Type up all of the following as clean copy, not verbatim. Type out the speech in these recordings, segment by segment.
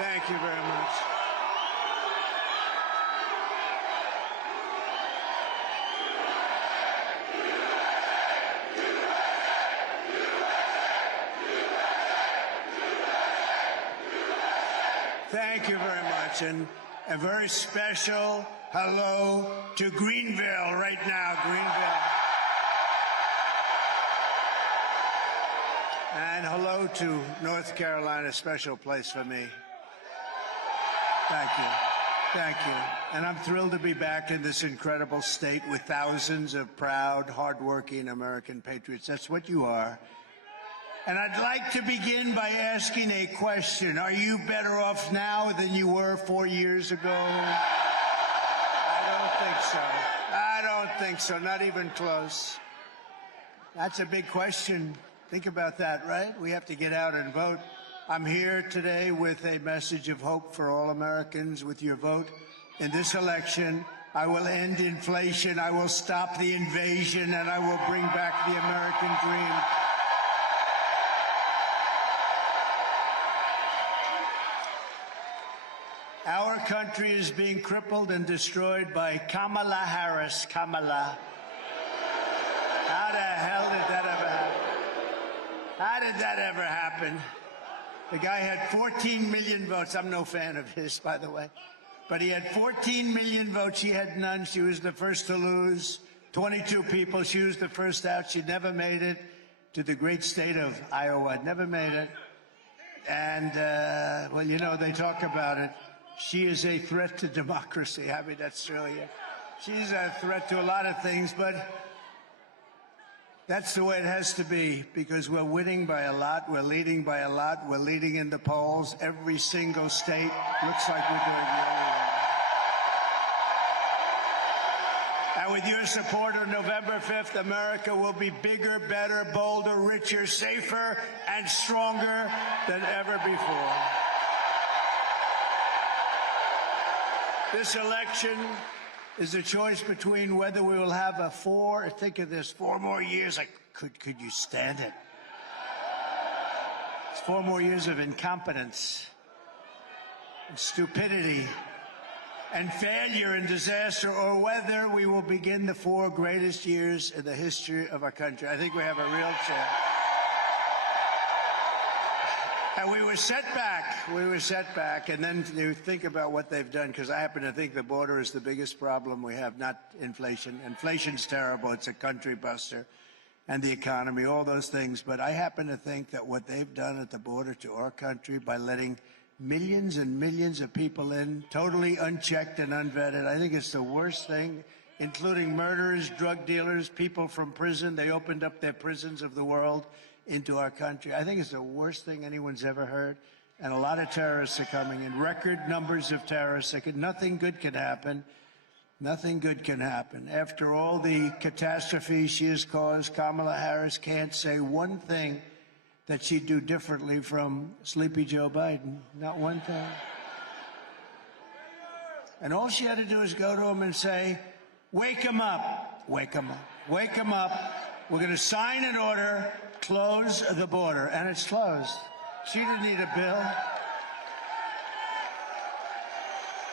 Thank you very much. Thank you very much, and a very special hello to Greenville right now, Greenville. And hello to North Carolina, a special place for me. Thank you. Thank you. And I'm thrilled to be back in this incredible state with thousands of proud, hardworking American patriots. That's what you are. And I'd like to begin by asking a question. Are you better off now than you were 4 years ago? I don't think so. I don't think so. Not even close. That's a big question. Think about that, right? We have to get out and vote. I'm here today with a message of hope for all Americans. With your vote in this election, I will end inflation, I will stop the invasion, and I will bring back the American dream. Our country is being crippled and destroyed by Kamala Harris. Kamala. How the hell did that ever happen? How did that ever happen? The guy had 14 million votes. I'm no fan of his, by the way. But he had 14 million votes. She had none. She was the first to lose. 22 people. She was the first out. She never made it to the great state of Iowa. Never made it. And, well, you know, they talk about it. She is a threat to democracy. I mean, that's really it. She's a threat to a lot of things, but that's the way it has to be, because we're winning by a lot. We're leading by a lot. We're leading in the polls. Every single state looks like we're doing really well. And with your support on November 5th, America will be bigger, better, bolder, richer, safer, and stronger than ever before. This election is a choice between whether we will have a think of this, 4 more years. Could you stand it? It's 4 more years of incompetence and stupidity and failure and disaster, or whether we will begin the 4 greatest years in the history of our country. I think we have a real chance. And we were set back. We were set back. And then you think about what they've done, because I happen to think the border is the biggest problem we have, not inflation. Inflation's terrible. It's a country buster. And the economy, all those things. But I happen to think that what they've done at the border to our country by letting millions and millions of people in, totally unchecked and unvetted, I think it's the worst thing, including murderers, drug dealers, people from prison. They opened up their prisons of the world into our country. I think it's the worst thing anyone's ever heard. And a lot of terrorists are coming in, record numbers of terrorists. Nothing good can happen. Nothing good can happen. After all the catastrophe she has caused, Kamala Harris can't say one thing that she'd do differently from Sleepy Joe Biden. Not one thing. And all she had to do is go to him and say, wake him up, wake him up, wake him up. We're going to sign an order, close the border. And it's closed. She didn't need a bill.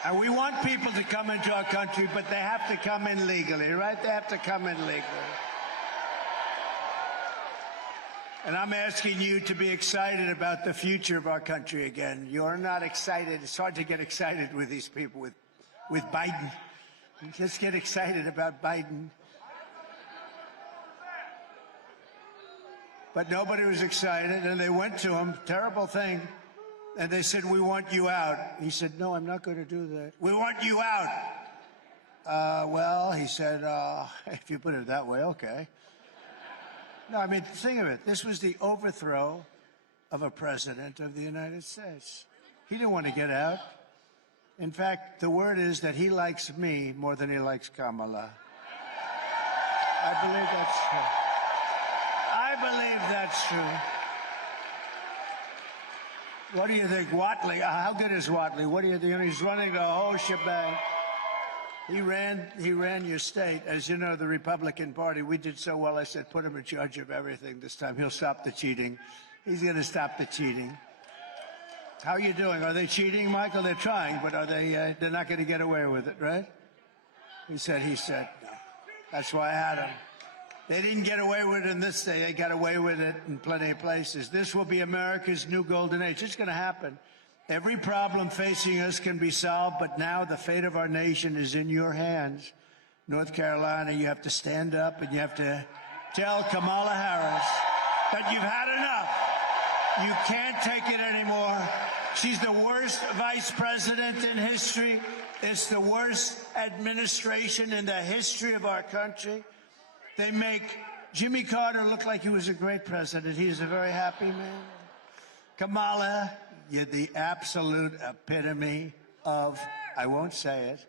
And we want people to come into our country, but they have to come in legally, right? They have to come in legally. And I'm asking you to be excited about the future of our country again. You're not excited. It's hard to get excited with these people, with Biden. Just get excited about Biden. But nobody was excited, and they went to him, terrible thing, and they said, we want you out. He said, no, I'm not going to do that. We want you out. Well, he said, if you put it that way, okay. No, I mean, think of it. This was the overthrow of a president of the United States. He didn't want to get out. In fact, the word is that he likes me more than he likes Kamala. I believe that's true. I believe that's true. What do you think, Watley? How good is Watley? What do you think? He's running the whole shebang. He ran your state. As you know, the Republican Party, we did so well, I said, put him in charge of everything this time. He'll stop the cheating. He's going to stop the cheating. How are you doing? Are they cheating, Michael? They're trying, but are they? They're not going to get away with it, right? He said. No. That's why I had him. They didn't get away with it in this day. They got away with it in plenty of places. This will be America's new golden age. It's going to happen. Every problem facing us can be solved, but now the fate of our nation is in your hands. North Carolina, you have to stand up and you have to tell Kamala Harris that you've had enough. You can't take it anymore. She's the worst vice president in history. It's the worst administration in the history of our country. They make Jimmy Carter look like he was a great president. He's a very happy man. Kamala, you're the absolute epitome of, I won't say it.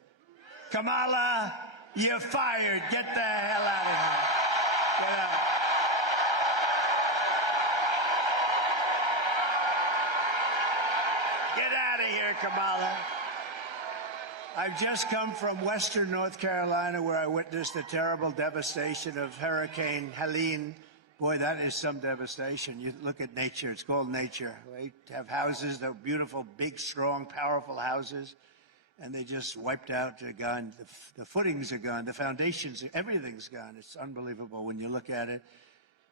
Kamala, you're fired. Get the hell out of here. Get out. Get out of here, Kamala. I've just come from western North Carolina, where I witnessed the terrible devastation of Hurricane Helene. Boy, that is some devastation. You look at nature. It's called nature. They have houses. They're beautiful, big, strong, powerful houses. And they just wiped out. They're gone. The footings are gone. The foundations, everything's gone. It's unbelievable when you look at it.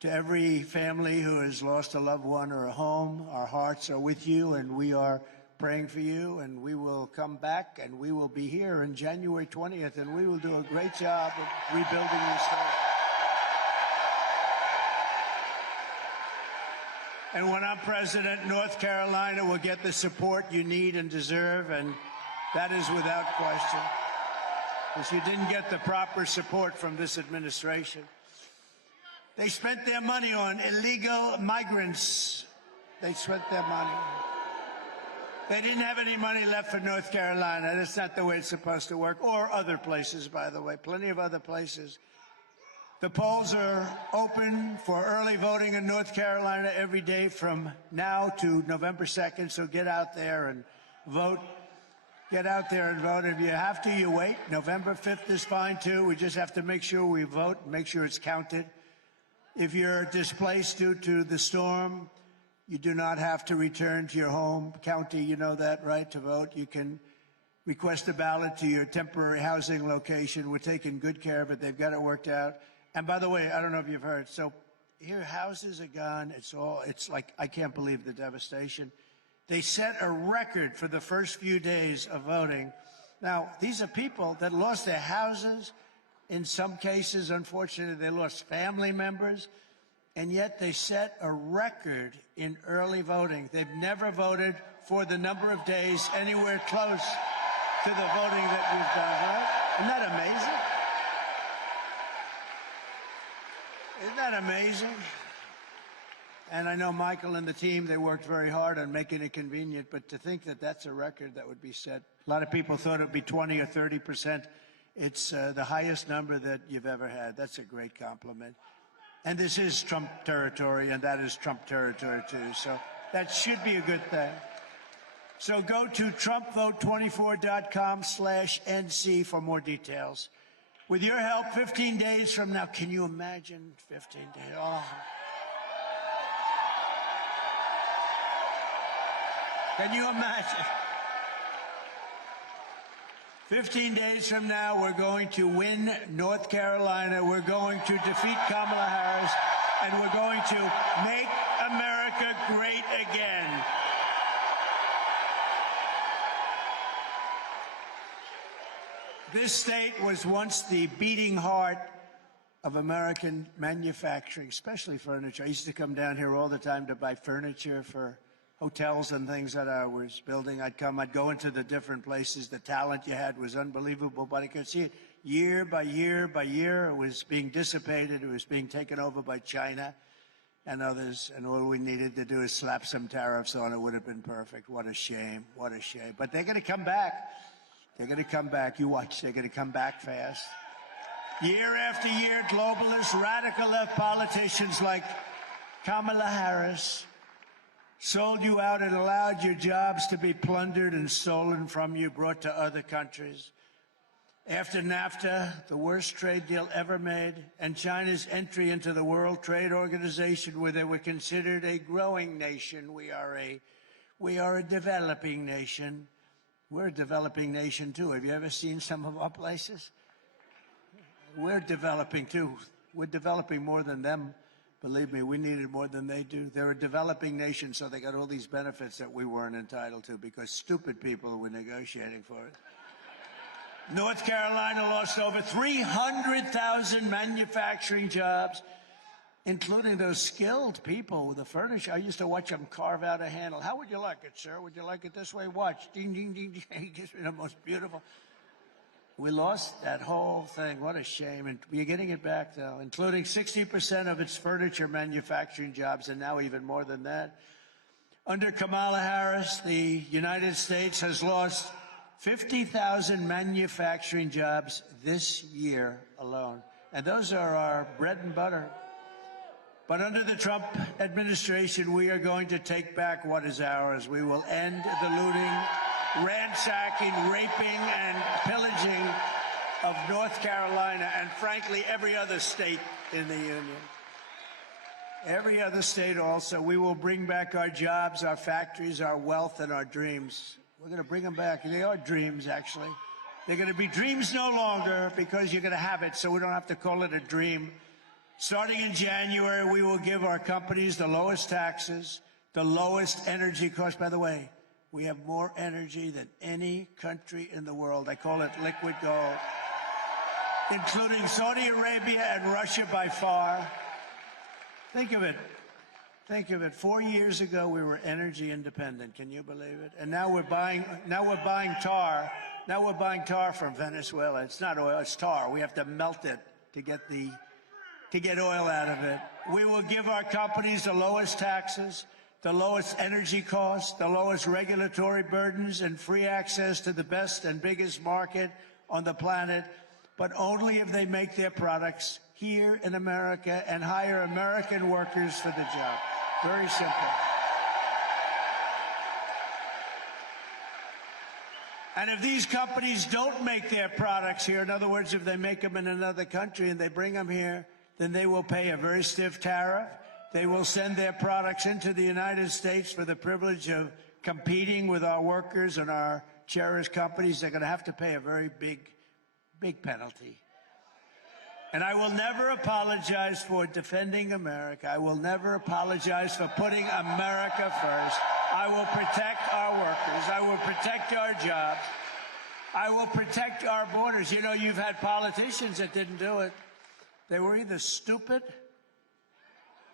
To every family who has lost a loved one or a home, our hearts are with you, and we are praying for you, and we will come back, and we will be here on January 20th, and we will do a great job of rebuilding the state. And when I'm president, North Carolina will get the support you need and deserve, and that is without question, because you didn't get the proper support from this administration. They spent their money on illegal migrants. They spent their money. They didn't have any money left for North Carolina. That's not the way it's supposed to work. Or other places, by the way. Plenty of other places. The polls are open for early voting in North Carolina every day from now to November 2nd. So get out there and vote. Get out there and vote. If you have to, you wait. November 5th is fine, too. We just have to make sure we vote, make sure it's counted. If you're displaced due to the storm, you do not have to return to your home county. You know that, right, to vote. You can request a ballot to your temporary housing location. We're taking good care of it. They've got it worked out. And by the way, I don't know if you've heard, so here houses are gone. It's like, I can't believe the devastation. They set a record for the first few days of voting. Now, these are people that lost their houses. In some cases, unfortunately, they lost family members. And yet they set a record in early voting. They've never voted for the number of days anywhere close to the voting that we've done, right? Isn't that amazing? Isn't that amazing? And I know Michael and the team, they worked very hard on making it convenient, but to think that that's a record that would be set. A lot of people thought it would be 20 or 30%. It's the highest number that you've ever had. That's a great compliment. And this is Trump territory, and that is Trump territory, too. So that should be a good thing. So go to TrumpVote24.com/NC for more details. With your help, 15 days from now, can you imagine 15 days? Oh. Can you imagine? 15 days from now, we're going to win North Carolina. We're going to defeat Kamala Harris, and we're going to make America great again. This state was once the beating heart of American manufacturing, especially furniture. I used to come down here all the time to buy furniture for hotels and things that I was building. I'd go into the different places. The talent you had was unbelievable, but I could see it year by year by year. It was being dissipated. It was being taken over by China and others, and all we needed to do is slap some tariffs on it. Would have been perfect. What a shame. What a shame. But they're going to come back. They're going to come back. You watch. They're going to come back fast. Year after year, globalist, radical left politicians like Kamala Harris sold you out and allowed your jobs to be plundered and stolen from you, brought to other countries. After NAFTA, the worst trade deal ever made, and China's entry into the World Trade Organization, where they were considered a growing nation, we are a We are a developing nation. We're a developing nation, too. Have you ever seen some of our places? We're developing, too. We're developing more than them. Believe me, we need it more than they do. They're a developing nation, so they got all these benefits that we weren't entitled to because stupid people were negotiating for it. North Carolina lost over 300,000 manufacturing jobs, including those skilled people with the furniture. I used to watch them carve out a handle. How would you like it, sir? Would you like it this way? Watch. Ding, ding, ding, ding. He gives me the most beautiful. We lost that whole thing. What a shame. And we're getting it back, though, including 60% of its furniture manufacturing jobs, and now even more than that. Under Kamala Harris, the United States has lost 50,000 manufacturing jobs this year alone. And those are our bread and butter. But under the Trump administration, we are going to take back what is ours. We will end the looting, ransacking, raping, and pillaging of North Carolina and, frankly, every other state in the Union. Every other state also. We will bring back our jobs, our factories, our wealth, and our dreams. We're going to bring them back. They are dreams, actually. They're going to be dreams no longer because you're going to have it, so we don't have to call it a dream. Starting in January, we will give our companies the lowest taxes, the lowest energy costs. By the way, we have more energy than any country in the world. I call it liquid gold, including Saudi Arabia and Russia by far. Think of it. Think of it. 4 years ago, we were energy independent. Can you believe it? And now we're buying tar. Now we're buying tar from Venezuela. It's not oil, it's tar. We have to melt it to get oil out of it. We will give our companies the lowest taxes, the lowest energy costs, the lowest regulatory burdens, and free access to the best and biggest market on the planet, but only if they make their products here in America and hire American workers for the job. Very simple. And if these companies don't make their products here, in other words, if they make them in another country and they bring them here, then they will pay a very stiff tariff. They will send their products into the United States for the privilege of competing with our workers and our cherished companies. They're going to have to pay a very big penalty. And I will never apologize for defending America. I will never apologize for putting America first. I will protect our workers. I will protect our jobs. I will protect our borders. You know, you've had politicians that didn't do it. They were either stupid,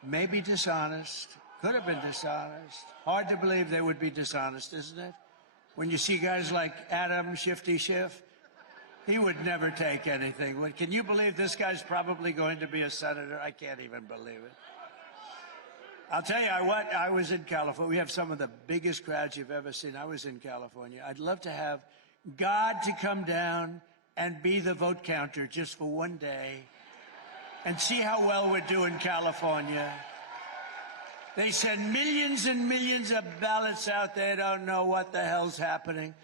maybe dishonest, could have been dishonest. Hard to believe they would be dishonest, isn't it? When you see guys like Adam Shifty Schiff, he would never take anything. Can you believe this guy's probably going to be a senator? I can't even believe it. I'll tell you what, I was in California. We have some of the biggest crowds you've ever seen. I was in California. I'd love to have God to come down and be the vote counter just for one day and see how well we're doing in California. They send millions and millions of ballots out. They don't know what the hell's happening.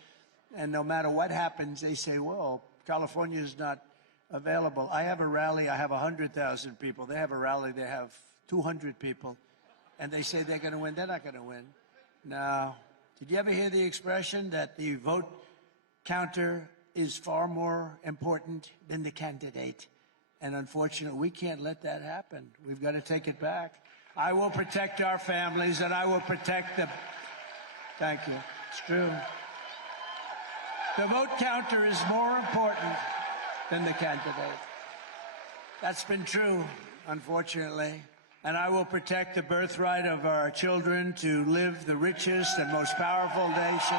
And no matter what happens, they say, well, California is not available. I have a rally. I have 100,000 people. They have a rally. They have 200 people. And they say they're going to win. They're not going to win. No. Did you ever hear the expression that the vote counter is far more important than the candidate? And unfortunately, we can't let that happen. We've got to take it back. I will protect our families, and I will protect the... Thank you. It's true. The vote counter is more important than the candidate. That's been true, unfortunately. And I will protect the birthright of our children to live the richest and most powerful nation.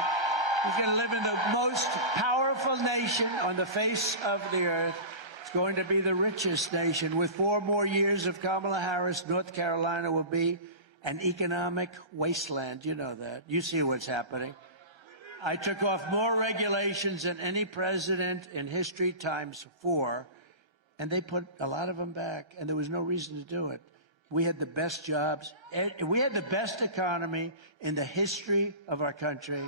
He's going to live in the most powerful nation on the face of the earth. It's going to be the richest nation. With 4 more years of Kamala Harris, North Carolina will be an economic wasteland. You know that. You see what's happening. I took off more regulations than any president in history ×4, and they put a lot of them back, and there was no reason to do it. We had the best jobs. We had the best economy in the history of our country.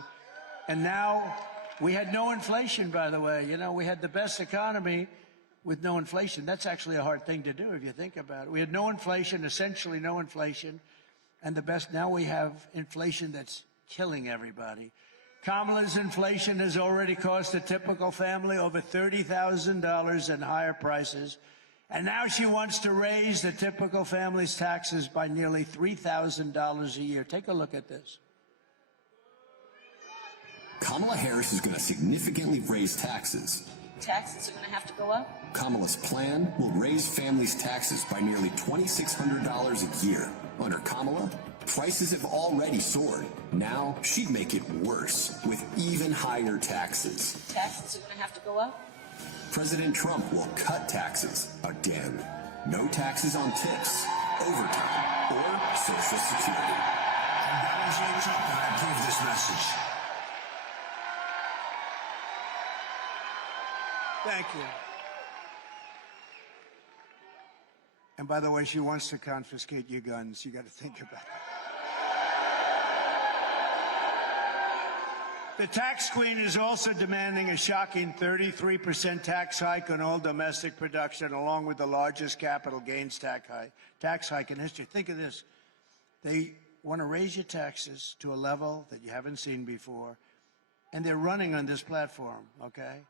And now we had no inflation, by the way. You know, we had the best economy with no inflation. That's actually a hard thing to do if you think about it. We had no inflation, essentially no inflation. And the best, now we have inflation that's killing everybody. Kamala's inflation has already cost a typical family over $30,000 in higher prices. And now she wants to raise the typical family's taxes by nearly $3,000 a year. Take a look at this. Kamala Harris is going to significantly raise taxes. Taxes are going to have to go up? Kamala's plan will raise families' taxes by nearly $2,600 a year. Under Kamala, prices have already soared. Now she'd make it worse with even higher taxes. Taxes are going to have to go up? President Trump will cut taxes again. No taxes on tips, overtime, or Social Security. I'm Donald J. Trump, and I approve this message. Thank you. And by the way, she wants to confiscate your guns. You got to think about that. The tax queen is also demanding a shocking 33% tax hike on all domestic production, along with the largest capital gains tax hike in history. Think of this. They want to raise your taxes to a level that you haven't seen before, and they're running on this platform, okay?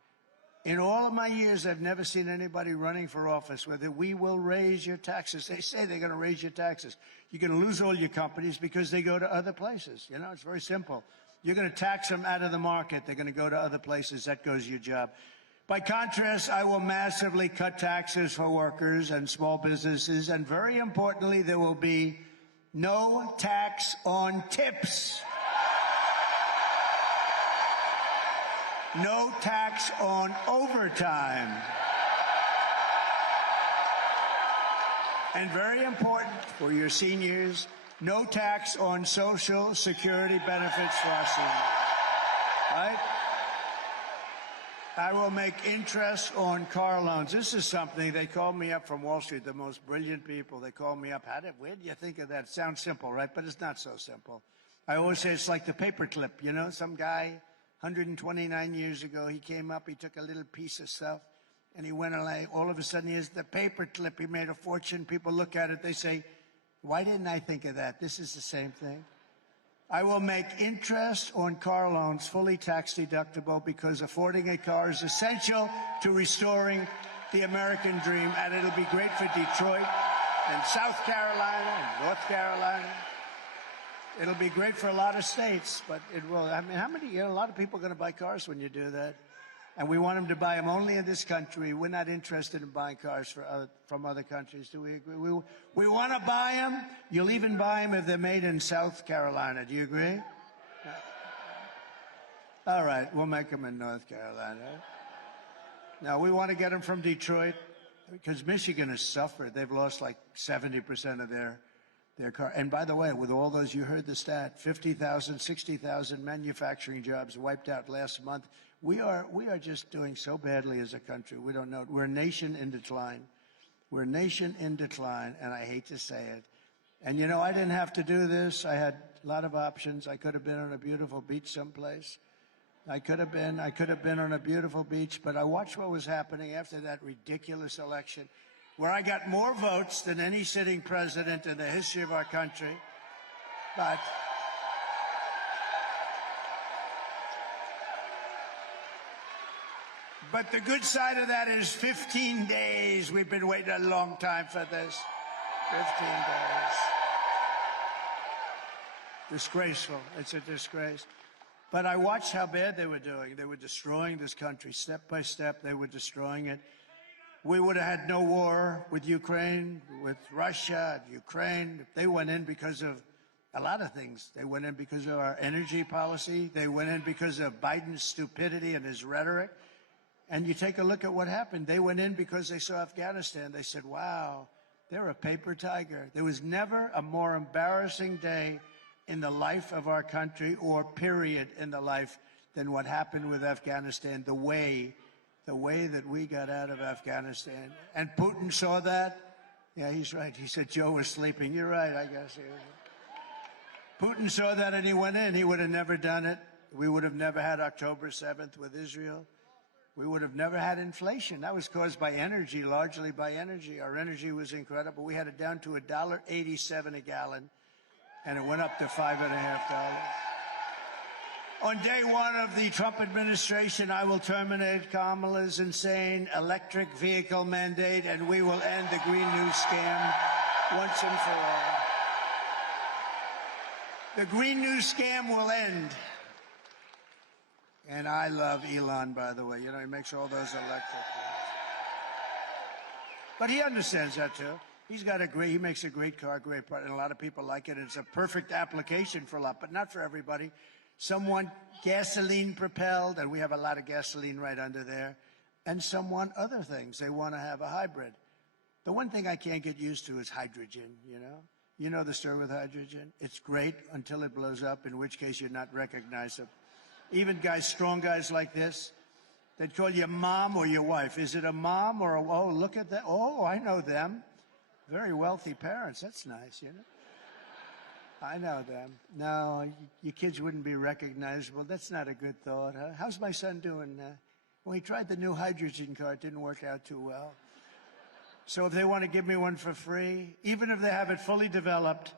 In all of my years, I've never seen anybody running for office where we will raise your taxes. They say they're going to raise your taxes. You're going to lose all your companies because they go to other places. You know, it's very simple. You're going to tax them out of the market. They're going to go to other places. That goes your job. By contrast, I will massively cut taxes for workers and small businesses. And very importantly, there will be no tax on tips. No tax on overtime. And very important for your seniors, no tax on Social Security benefits for our seniors. Right? I will make interest on car loans. This is something, they called me up from Wall Street, the most brilliant people. They called me up. Where do you think of that? Sounds simple, right? But it's not so simple. I always say it's like the paperclip, you know, some guy 129 years ago, he came up, he took a little piece of stuff, and he went away. All of a sudden, he has the paper clip. He made a fortune. People look at it, they say, why didn't I think of that? This is the same thing. I will make interest on car loans fully tax deductible because affording a car is essential to restoring the American dream, and it'll be great for Detroit and South Carolina and North Carolina. It'll be great for a lot of states, but it will. I mean, a lot of people are going to buy cars when you do that. And we want them to buy them only in this country. We're not interested in buying cars from other countries. Do we agree? We want to buy them. You'll even buy them if they're made in South Carolina. Do you agree? All right, we'll make them in North Carolina. Now, we want to get them from Detroit because Michigan has suffered. They've lost like 70% of their car. And by the way, with all those, you heard the stat, 50,000, 60,000 manufacturing jobs wiped out last month. We are just doing so badly as a country. We don't know. We're a nation in decline. We're a nation in decline, and I hate to say it. And you know, I didn't have to do this. I had a lot of options. I could have been on a beautiful beach someplace. I could have been on a beautiful beach, but I watched what was happening after that ridiculous election, where I got more votes than any sitting president in the history of our country. But the good side of that is 15 days. We've been waiting a long time for this. 15 days. Disgraceful. It's a disgrace. But I watched how bad they were doing. They were destroying this country step by step. They were destroying it. We would have had no war with Ukraine, with Russia, Ukraine. They went in because of a lot of things. They went in because of our energy policy. They went in because of Biden's stupidity and his rhetoric. And you take a look at what happened. They went in because they saw Afghanistan. They said, wow, they're a paper tiger. There was never a more embarrassing day in the life of our country, or period in the life, than what happened with Afghanistan, the way that we got out of Afghanistan. And Putin saw that. Yeah, he's right. He said Joe was sleeping. You're right, I guess. Putin saw that and he went in. He would have never done it. We would have never had October 7th with Israel. We would have never had inflation. That was caused by energy, largely by energy. Our energy was incredible. We had it down to $1.87 a gallon, and it went up to $5.50. On day one of the Trump administration, I will terminate Kamala's insane electric vehicle mandate, and we will end the Green News scam once and for all. The Green News scam will end. And I love Elon, by the way. You know, he makes all those electric cars. But he understands that, too. He makes a great car, great product, and a lot of people like it. It's a perfect application for a lot, but not for everybody. Some want gasoline propelled, and we have a lot of gasoline right under there. And some want other things. They want to have a hybrid. The one thing I can't get used to is hydrogen, you know? You know the story with hydrogen? It's great until it blows up, in which case you're not recognizable. Even guys, strong guys like this, they'd call you mom or your wife. Is it a mom or oh, look at that. Oh, I know them. Very wealthy parents. That's nice, you know? I know them. No, your kids wouldn't be recognizable. That's not a good thought, huh? How's my son doing? Well, he tried the new hydrogen car. It didn't work out too well. So if they want to give me one for free, even if they have it fully developed,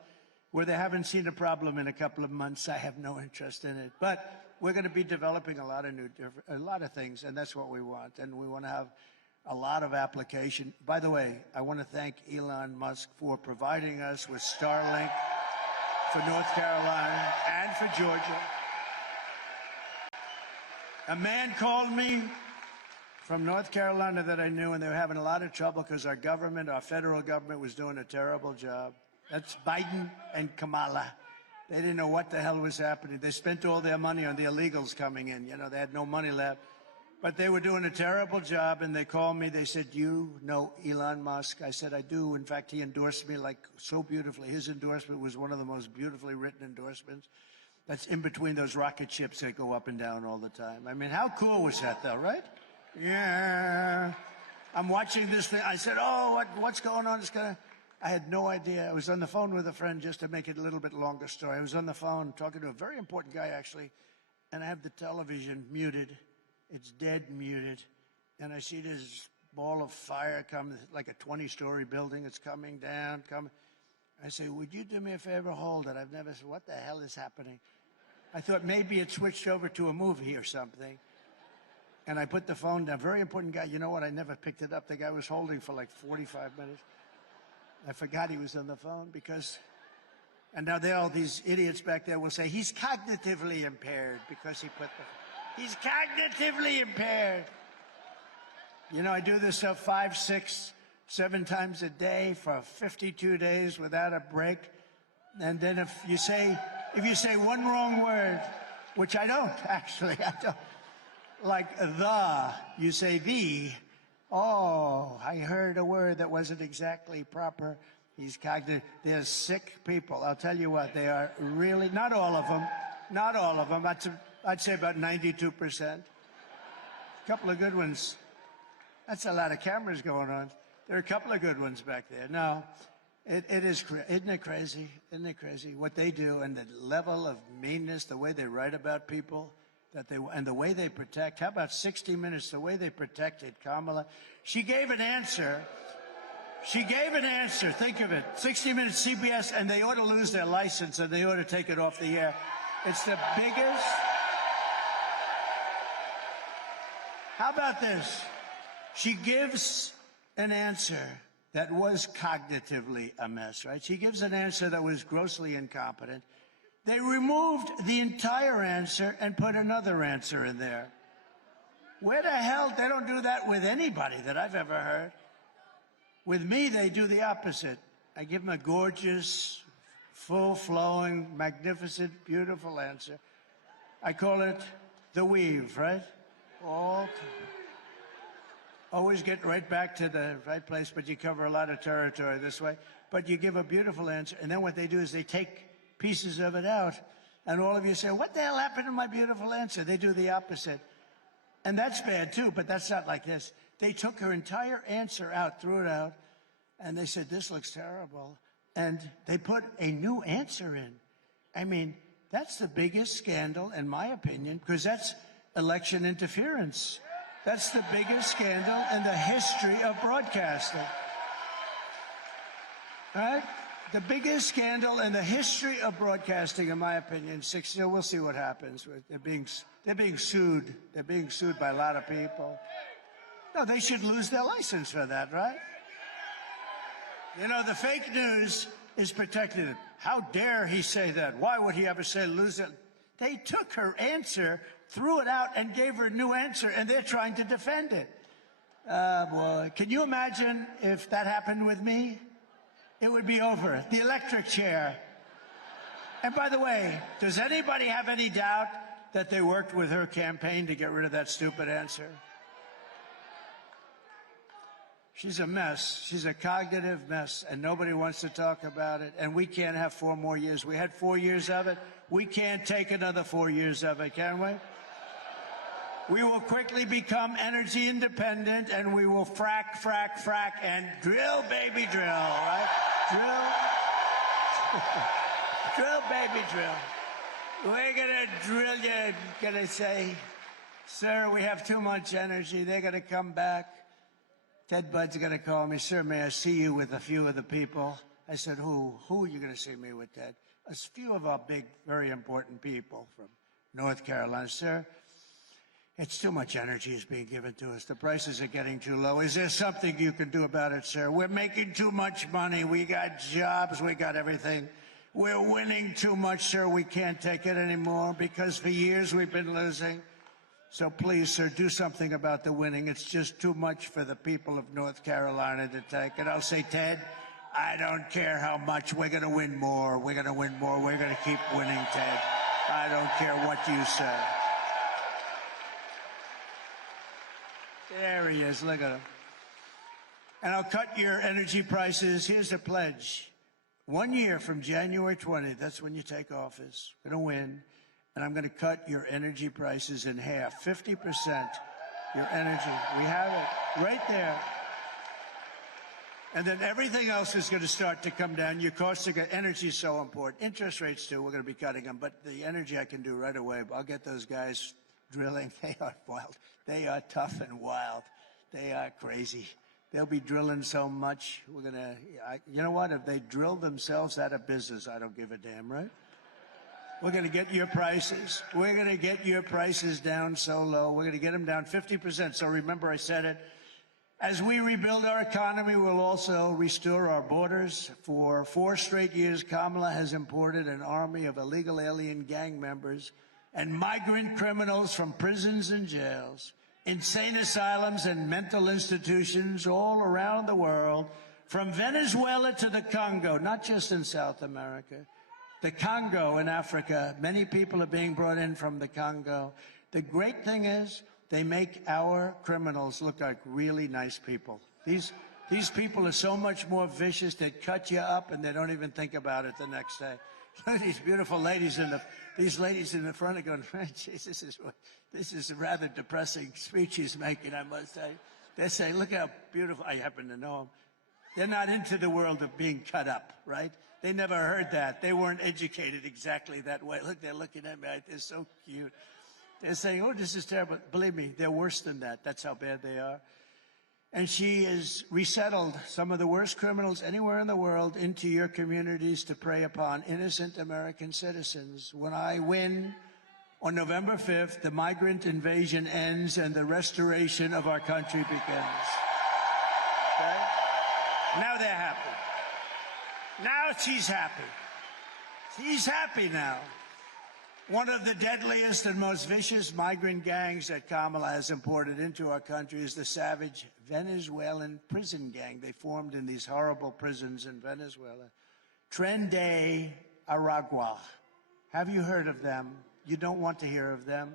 where they haven't seen a problem in a couple of months, I have no interest in it. But we're going to be developing a lot of things, and that's what we want. And we want to have a lot of application. By the way, I want to thank Elon Musk for providing us with Starlink for North Carolina and for Georgia. A man called me from North Carolina that I knew, and they were having a lot of trouble because our government, our federal government, was doing a terrible job. That's Biden and Kamala. They didn't know what the hell was happening. They spent all their money on the illegals coming in. You know, they had no money left. But they were doing a terrible job, and they called me. They said, you know Elon Musk? I said, I do. In fact, he endorsed me like so beautifully. His endorsement was one of the most beautifully written endorsements. That's in between those rocket ships that go up and down all the time. I mean, how cool was that, though, right? Yeah. I'm watching this thing. I said, oh, what's going on? I had no idea. I was on the phone with a friend, just to make it a little bit longer story. I was on the phone talking to a very important guy, actually, and I have the television muted. It's dead muted. And I see this ball of fire come, like a 20-story building. It's coming down, coming. I say, would you do me a favor? Hold it. I've never said, what the hell is happening? I thought maybe it switched over to a movie or something. And I put the phone down. Very important guy. You know what? I never picked it up. The guy was holding for like 45 minutes. I forgot he was on the phone because, and now all these idiots back there will say, he's cognitively impaired because he put he's cognitively impaired. You know, I do this stuff 5, 6, 7 times a day for 52 days without a break. And then if you say one wrong word, which I don't, actually, I don't, like you say the. Oh, I heard a word that wasn't exactly proper. He's cognitive. They're sick people. I'll tell you what, they are really, not all of them. I'd say about 92%. A couple of good ones. That's a lot of cameras going on. There are a couple of good ones back there. No, it is, isn't it crazy? Isn't it crazy what they do and the level of meanness, the way they write about people? And the way they protect. How about 60 Minutes, the way they protected Kamala? She gave an answer. Think of it. 60 Minutes, CBS, and they ought to lose their license and they ought to take it off the air. It's the biggest. How about this? She gives an answer that was cognitively a mess, right? She gives an answer that was grossly incompetent. They removed the entire answer and put another answer in there. Where the hell? They don't do that with anybody that I've ever heard. With me, they do the opposite. I give them a gorgeous, full-flowing, magnificent, beautiful answer. I call it the weave, right? Always get right back to the right place, but you cover a lot of territory this way. But you give a beautiful answer, and then what they do is they take pieces of it out, and all of you say, what the hell happened to my beautiful answer? They do the opposite. And that's bad too, but that's not like this. They took her entire answer out, threw it out, and they said, this looks terrible. And they put a new answer in. I mean, that's the biggest scandal, in my opinion, because that's election interference. That's the biggest scandal in the history of broadcasting. Right? The biggest scandal in the history of broadcasting, in my opinion. We'll see what happens. They're being sued. They're being sued by a lot of people. No, they should lose their license for that, right? You know, the fake news is protected. How dare he say that? Why would he ever say lose it? They took her answer, threw it out, and gave her a new answer, and they're trying to defend it. Boy, can you imagine if that happened with me? It would be over. The electric chair. And by the way, does anybody have any doubt that they worked with her campaign to get rid of that stupid answer? She's a mess. She's a cognitive mess, and nobody wants to talk about it. And we can't have 4 more years. We had 4 years of it. We can't take another 4 years of it, can we? We will quickly become energy independent, and we will frack, frack, frack, and drill, baby, drill, right? Drill. Drill, baby, drill. We're gonna drill you, gonna say, sir, we have too much energy. They're gonna come back. Ted Budd's gonna call me, sir, may I see you with a few of the people? I said, who are you gonna see me with, Ted? A few of our big, very important people from North Carolina. Sir, it's too much energy is being given to us. The prices are getting too low. Is there something you can do about it, sir? We're making too much money. We got jobs. We got everything. We're winning too much, sir. We can't take it anymore because for years we've been losing. So please, sir, do something about the winning. It's just too much for the people of North Carolina to take. And I'll say, Ted, I don't care how much. We're going to win more. We're going to win more. We're going to keep winning, Ted. I don't care what you say. There he is. Look at him. And I'll cut your energy prices. Here's the pledge. 1 year from January 20th, that's when you take office. Going to win. And I'm going to cut your energy prices in half. 50% your energy. We have it right there. And then everything else is going to start to come down. Your costs of energy is so important. Interest rates, too, we're going to be cutting them. But the energy I can do right away. I'll get those guys drilling. They are wild. They are tough and wild. They are crazy. They'll be drilling so much. We're going to, you know what? If they drill themselves out of business, I don't give a damn, right? We're going to get your prices. We're going to get your prices down so low. We're going to get them down 50%. So remember, I said it. As we rebuild our economy, we'll also restore our borders. For 4 straight years, Kamala has imported an army of illegal alien gang members and migrant criminals from prisons and jails, insane asylums and mental institutions all around the world, from Venezuela to the Congo, not just in South America. The Congo in Africa, many people are being brought in from the Congo. The great thing is they make our criminals look like really nice people. These people are so much more vicious. They cut you up and they don't even think about it the next day. These beautiful ladies these ladies in the front are going, Jesus, this is a rather depressing speech he's making, I must say. They say, look how beautiful. I happen to know them. They're not into the world of being cut up, right? They never heard that. They weren't educated exactly that way. Look, they're looking at me. They're so cute. They're saying, oh, this is terrible. Believe me, they're worse than that. That's how bad they are. And she has resettled some of the worst criminals anywhere in the world into your communities to prey upon innocent American citizens. When I win on November 5th, the migrant invasion ends and the restoration of our country begins. Okay? Now they're happy. Now she's happy. She's happy now. One of the deadliest and most vicious migrant gangs that Kamala has imported into our country is the savage Venezuelan prison gang. They formed in these horrible prisons in Venezuela. Tren de Aragua. Have you heard of them? You don't want to hear of them.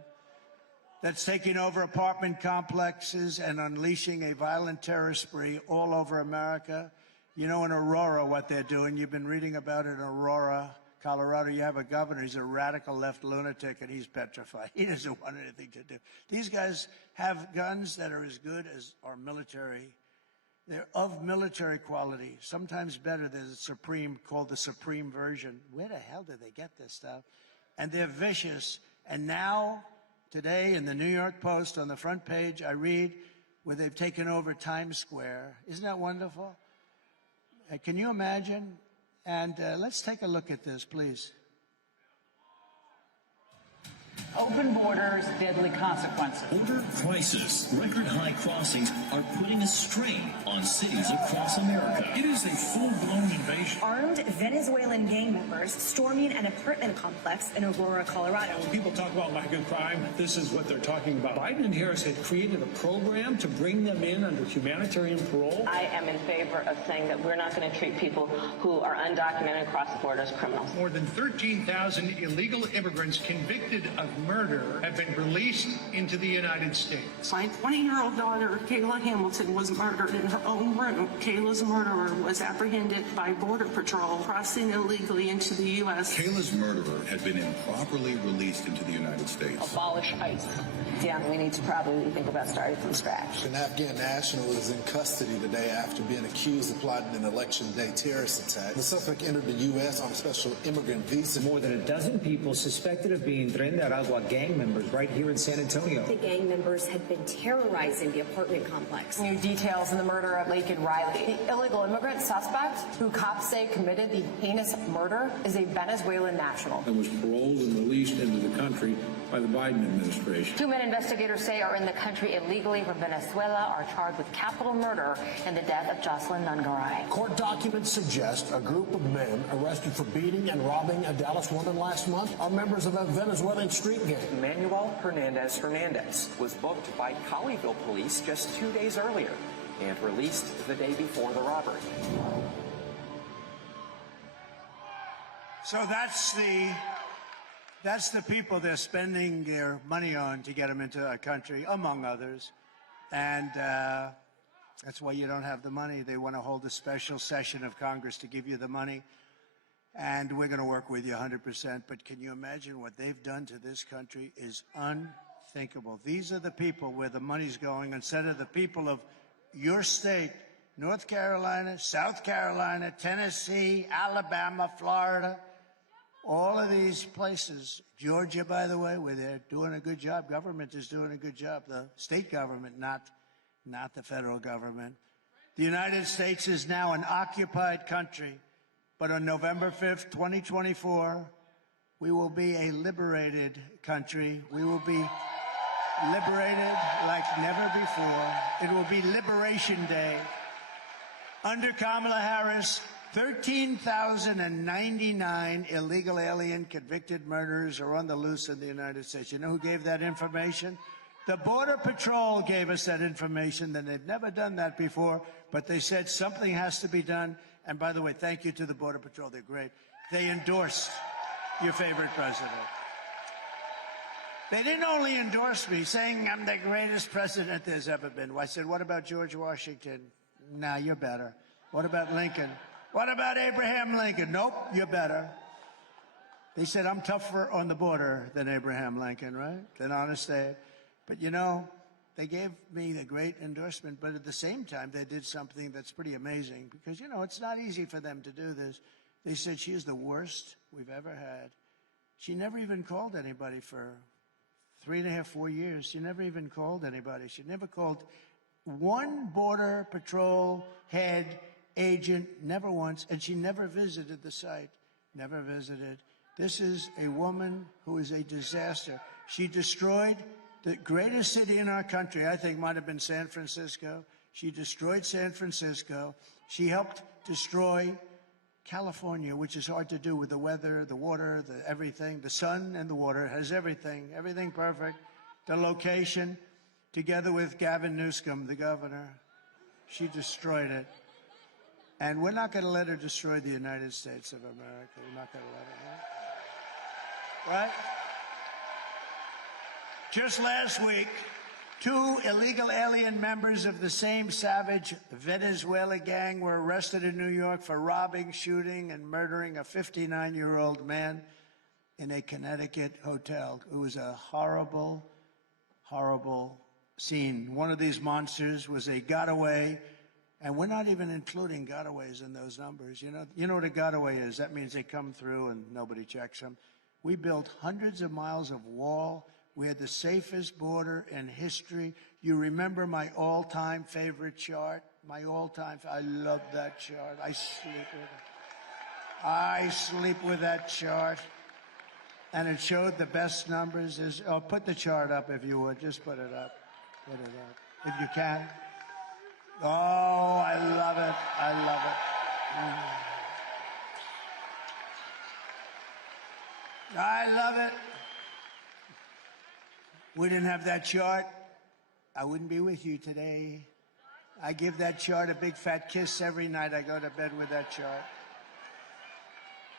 That's taking over apartment complexes and unleashing a violent terror spree all over America. You know, in Aurora, what they're doing. You've been reading about it in Aurora, Colorado. You have a governor. He's a radical left lunatic, and he's petrified. He doesn't want anything to do. These guys have guns that are as good as our military. They're of military quality, sometimes better than the Supreme, called the Supreme version. Where the hell did they get this stuff? And they're vicious. And now, today, in the New York Post, on the front page, I read where they've taken over Times Square. Isn't that wonderful? Can you imagine And let's take a look at this, please. Open borders, deadly consequences. Border crisis, record high crossings are putting a strain on cities across America. It is a full-blown invasion. Armed Venezuelan gang members storming an apartment complex in Aurora, Colorado. When people talk about lack of crime, this is what they're talking about. Biden and Harris had created a program to bring them in under humanitarian parole. I am in favor of saying that we're not going to treat people who are undocumented across the border as criminals. More than 13,000 illegal immigrants convicted of murder have been released into the United States. My 20-year-old daughter, Kayla Hamilton, was murdered in her own room. Kayla's murderer was apprehended by Border Patrol crossing illegally into the U.S. Kayla's murderer had been improperly released into the United States. Abolish ICE. Yeah, we need to probably think about starting from scratch. An Afghan national is in custody today after being accused of plotting an election day terrorist attack. The suspect entered the U.S. on a special immigrant visa. More than a dozen people suspected of being Tren de Aragua gang members right here in San Antonio. The gang members had been terrorizing the apartment complex. New details in the murder of Laken Riley. The illegal immigrant suspect, who cops say committed the heinous murder, is a Venezuelan national. And was paroled and released into the country by the Biden administration. 2 men investigators say are in the country illegally from Venezuela are charged with capital murder in the death of Jocelyn Nungaray. Court documents suggest a group of men arrested for beating and robbing a Dallas woman last month are members of a Venezuelan street gang. Manuel Hernandez was booked by Colleyville police just 2 days earlier and released the day before the robbery. So that's the people they're spending their money on to get them into our country, among others. And that's why you don't have the money. They want to hold a special session of Congress to give you the money. And we're going to work with you 100%. But can you imagine what they've done to this country is unthinkable. These are the people where the money's going instead of the people of your state, North Carolina, South Carolina, Tennessee, Alabama, Florida. All of these places, Georgia, by the way, where they're doing a good job. Government is doing a good job. The state government, not the federal government. The United States is now an occupied country. But on November 5th, 2024, we will be a liberated country. We will be liberated like never before. It will be Liberation Day. Under Kamala Harris, 13,099 illegal alien convicted murderers are on the loose in the United States. You know who gave that information? The Border Patrol gave us that information. That they've never done that before, but they said something has to be done. And by the way, thank you to the Border Patrol. They're great. They endorsed your favorite president. They didn't only endorse me, saying I'm the greatest president there's ever been. I said, what about George Washington? Nah, you're better. What about Lincoln? What about Abraham Lincoln? Nope, you're better. They said I'm tougher on the border than Abraham Lincoln, right? Than Honest Abe. But you know, they gave me the great endorsement, but at the same time, they did something that's pretty amazing because, you know, it's not easy for them to do this. They said she is the worst we've ever had. She never even called anybody for 3.5, 4 years. She never even called anybody. She never called one Border Patrol head, agent, never once, and she never visited the site, never visited. This is a woman who is a disaster. She destroyed the greatest city in our country, I think might have been San Francisco. She destroyed San Francisco. She helped destroy California, which is hard to do with the weather, the water, the everything. The sun and the water has everything perfect. The location, together with Gavin Newsom, the governor, she destroyed it. And we're not going to let her destroy the United States of America. We're not going to let her, right? Just last week, 2 illegal alien members of the same savage Venezuela gang were arrested in New York for robbing, shooting, and murdering a 59-year-old man in a Connecticut hotel. It was a horrible, horrible scene. One of these monsters was a gotaway, and we're not even including gotaways in those numbers. You know what a gotaway is? That means they come through and nobody checks them. We built hundreds of miles of wall. We had the safest border in history. You remember my all-time favorite chart? I love that chart. I sleep with it. I sleep with that chart. And it showed the best numbers. Put the chart up if you would. Just put it up. Put it up. If you can. Oh, I love it. I love it. I love it. We didn't have that chart, I wouldn't be with you today. I give that chart a big fat kiss every night I go to bed with that chart.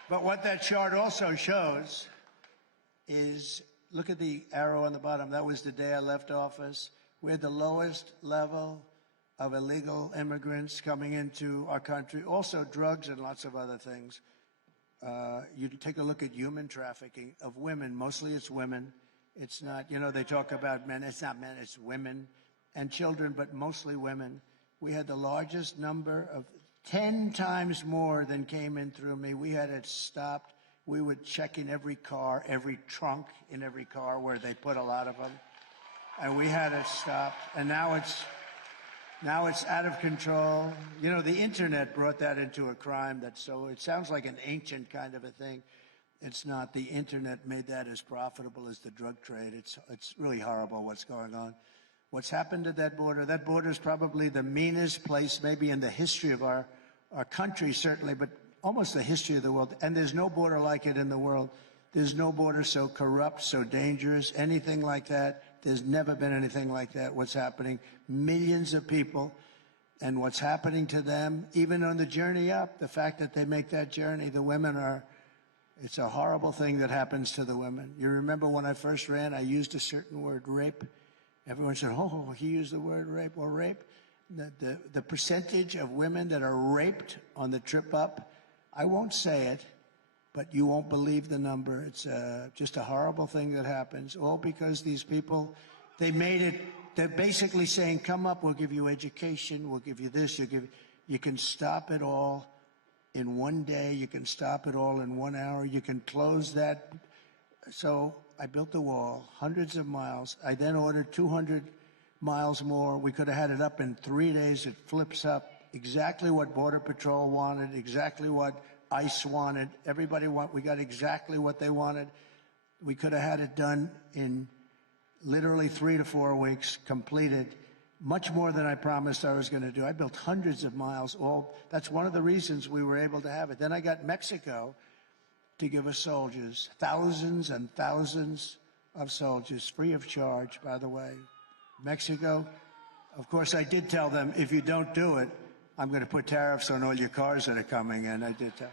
But what that chart also shows is, look at the arrow on the bottom. That was the day I left office. We had the lowest level of illegal immigrants coming into our country, also drugs and lots of other things. You take a look at human trafficking of women. Mostly it's women. It's not, they talk about men. It's not men, it's women and children, but mostly women. We had the largest number of 10 times more than came in through me. We had it stopped. We would check in every car, every trunk in every car where they put a lot of them. And we had it stopped. And now it's out of control. The internet brought that into a crime. It sounds like an ancient kind of a thing. It's not. The internet made that as profitable as the drug trade. It's really horrible what's going on. What's happened at that border is probably the meanest place maybe in the history of our country, certainly, but almost the history of the world. And there's no border like it in the world. There's no border so corrupt, so dangerous, anything like that. There's never been anything like that. What's happening? Millions of people, and what's happening to them, even on the journey up, the fact that they make that journey, the women it's a horrible thing that happens to the women. You remember when I first ran, I used a certain word, rape. Everyone said, oh, he used the word rape. Well, rape, the percentage of women that are raped on the trip up, I won't say it, but you won't believe the number. It's just a horrible thing that happens, all because these people, they're basically saying, come up, we'll give you education, we'll give you this, you can stop it all in one day, you can stop it all in 1 hour, you can close that. So I built the wall, hundreds of miles. I then ordered 200 miles more. We could have had it up in 3 days. It flips up. Exactly what Border Patrol wanted, exactly what ICE wanted. We got exactly what they wanted. We could have had it done in literally 3 to 4 weeks, completed. Much more than I promised I was going to do. I built hundreds of miles. That's one of the reasons we were able to have it. Then I got Mexico to give us soldiers, thousands and thousands of soldiers, free of charge, by the way. Mexico, of course, I did tell them, if you don't do it, I'm going to put tariffs on all your cars that are coming in. I did tell.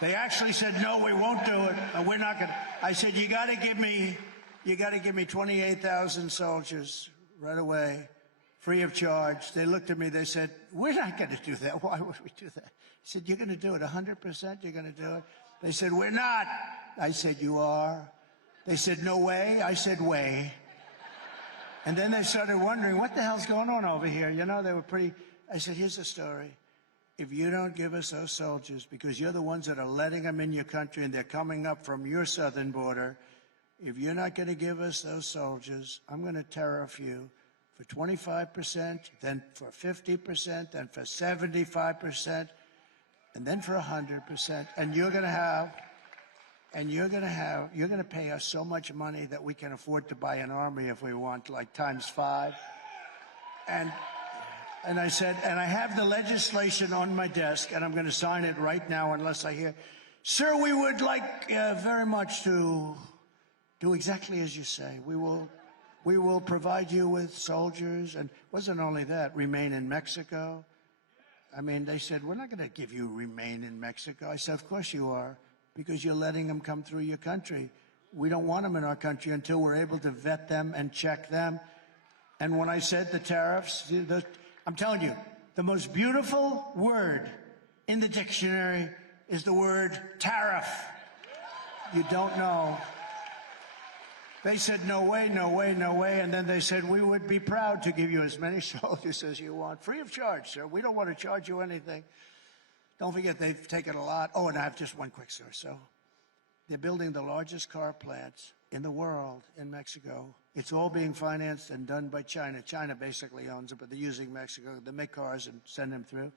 They actually said, no, we won't do it. We're not going to. I said, you got to give me 28,000 soldiers right away, free of charge. They looked at me, they said, we're not going to do that. Why would we do that? I said, you're going to do it 100%? You're going to do it? They said, we're not. I said, you are. They said, no way. I said, way. And then they started wondering, what the hell's going on over here? They were pretty. I said, here's the story. If you don't give us those soldiers, because you're the ones that are letting them in your country and they're coming up from your southern border, if you're not going to give us those soldiers, I'm going to tariff you for 25%, then for 50%, then for 75%, and then for 100%. And you're going to pay us so much money that we can afford to buy an army if we want, like times 5. And I said, and I have the legislation on my desk, and I'm going to sign it right now unless I hear, sir, we would like very much to do exactly as you say. We will provide you with soldiers. And wasn't only that, remain in Mexico. I mean, they said, we're not going to give you remain in Mexico. I said, of course you are, because you're letting them come through your country. We don't want them in our country until we're able to vet them and check them. And when I said the tariffs, I'm telling you, the most beautiful word in the dictionary is the word tariff. You don't know. They said, no way, no way, no way. And then they said, we would be proud to give you as many soldiers as you want, free of charge, sir. We don't want to charge you anything. Don't forget, they've taken a lot. Oh, and I have just one quick story. So they're building the largest car plants in the world in Mexico. It's all being financed and done by China. China basically owns it, but they're using Mexico. They make cars and send them through.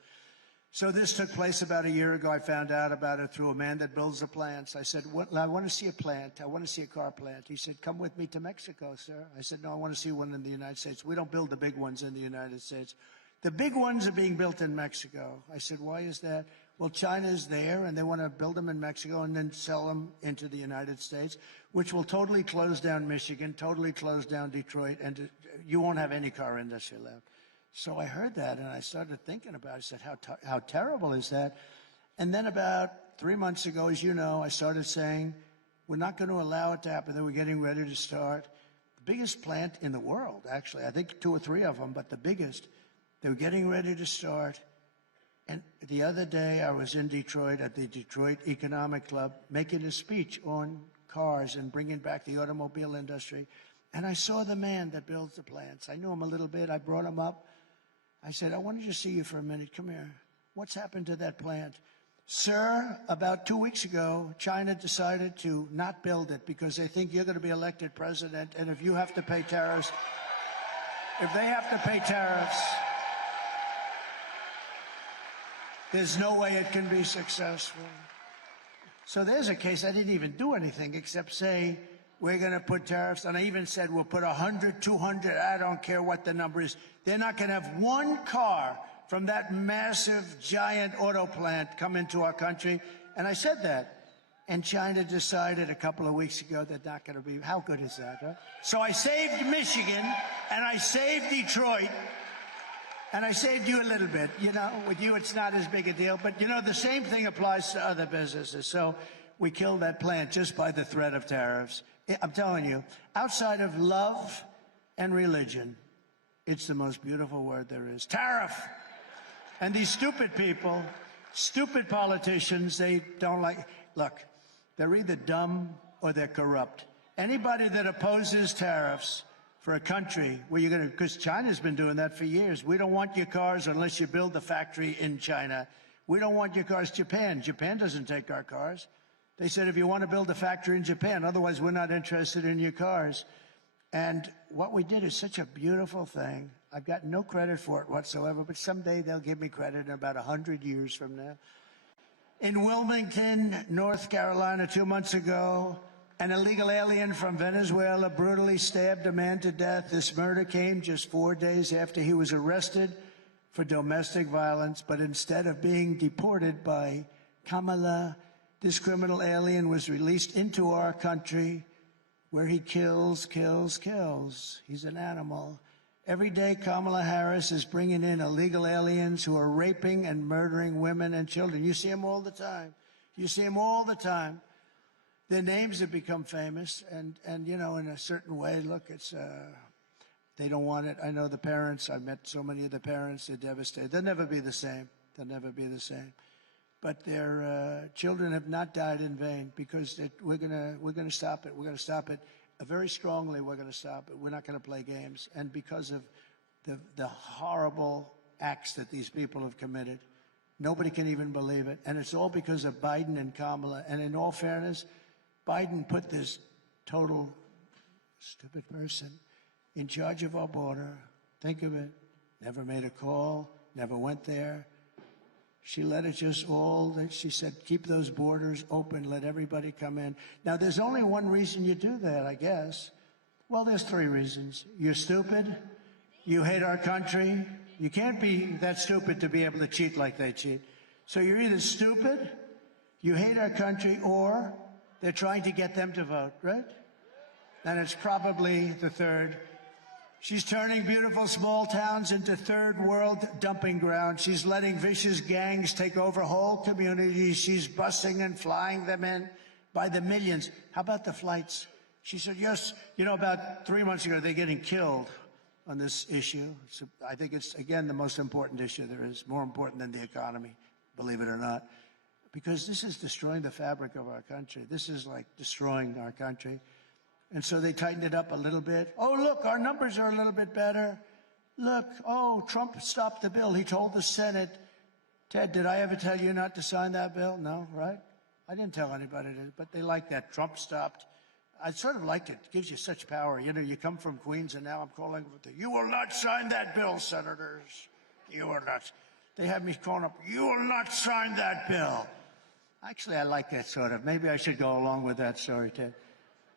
So this took place about a year ago. I found out about it through a man that builds the plants. I said, I want to see a plant. I want to see a car plant. He said, come with me to Mexico, sir. I said, no, I want to see one in the United States. We don't build the big ones in the United States. The big ones are being built in Mexico. I said, why is that? Well, China's there, and they want to build them in Mexico and then sell them into the United States, which will totally close down Michigan, totally close down Detroit, and you won't have any car industry left. So I heard that, and I started thinking about it. I said, how terrible is that? And then about 3 months ago, as you know, I started saying, we're not going to allow it to happen. Then we're getting ready to start. The biggest plant in the world, actually. I think 2 or 3 of them, but the biggest. They were getting ready to start. And the other day, I was in Detroit at the Detroit Economic Club making a speech on cars and bringing back the automobile industry. And I saw the man that builds the plants. I knew him a little bit. I brought him up. I said, I wanted to see you for a minute. Come here. What's happened to that plant? Sir, about 2 weeks ago, China decided to not build it because they think you're going to be elected president. And if you have to pay tariffs, if they have to pay tariffs, there's no way it can be successful. So there's a case I didn't even do anything except say, we're going to put tariffs. And I even said, we'll put 100, 200, I don't care what the number is. They're not going to have one car from that massive, giant auto plant come into our country. And I said that. And China decided a couple of weeks ago they're not going to be. How good is that, right? So I saved Michigan, and I saved Detroit, and I saved you a little bit. You know, with you, it's not as big a deal. But, you know, the same thing applies to other businesses. So we killed that plant just by the threat of tariffs. I'm telling you, outside of love and religion, it's the most beautiful word there is. Tariff. And these stupid people, stupid politicians, they don't like. Look, they're either dumb or they're corrupt. Anybody that opposes tariffs for a country where you're going to, because China's been doing that for years. We don't want your cars unless you build the factory in China. We don't want your cars. Japan doesn't take our cars. They said, if you want to build a factory in Japan, otherwise we're not interested in your cars. And what we did is such a beautiful thing. I've got no credit for it whatsoever, but someday they'll give me credit in about 100 years from now. In Wilmington, North Carolina, 2 months ago, an illegal alien from Venezuela brutally stabbed a man to death. This murder came just 4 days after he was arrested for domestic violence, but instead of being deported by Kamala, this criminal alien was released into our country where he kills. He's an animal. Every day, Kamala Harris is bringing in illegal aliens who are raping and murdering women and children. You see them all the time. You see them all the time. Their names have become famous, and you know, in a certain way, look, it's, they don't want it. I know the parents. I've met so many of the parents. They're devastated. They'll never be the same. They'll never be the same. But their children have not died in vain because we're gonna stop it. We're gonna stop it very strongly. We're gonna stop it. We're not gonna play games. And because of the horrible acts that these people have committed, nobody can even believe it. And it's all because of Biden and Kamala. And in all fairness, Biden put this total stupid person in charge of our border. Think of it. Never made a call. Never went there. She let it just all, she said, keep those borders open, let everybody come in. Now, there's only one reason you do that, I guess. Well, there's 3 reasons. You're stupid, you hate our country. You can't be that stupid to be able to cheat like they cheat. So you're either stupid, you hate our country, or they're trying to get them to vote, right? And it's probably the 3rd. She's turning beautiful small towns into third world dumping grounds. She's letting vicious gangs take over whole communities. She's busing and flying them in by the millions. How about the flights? She said, yes, you know, about 3 months ago, they're getting killed on this issue. So I think it's, again, the most important issue there is, more important than the economy, believe it or not, because this is destroying the fabric of our country. This is like destroying our country. And so they tightened it up a little bit. Oh, look, our numbers are a little bit better. Look, oh, Trump stopped the bill. He told the Senate, Ted, did I ever tell you not to sign that bill? No, right? I didn't tell anybody to, but they like that. Trump stopped. I sort of liked it. It gives you such power. You know, you come from Queens, and now I'm calling with you will not sign that bill, senators. You will not. They have me calling up, you will not sign that bill. Actually, I like that sort of. Maybe I should go along with that story, Ted.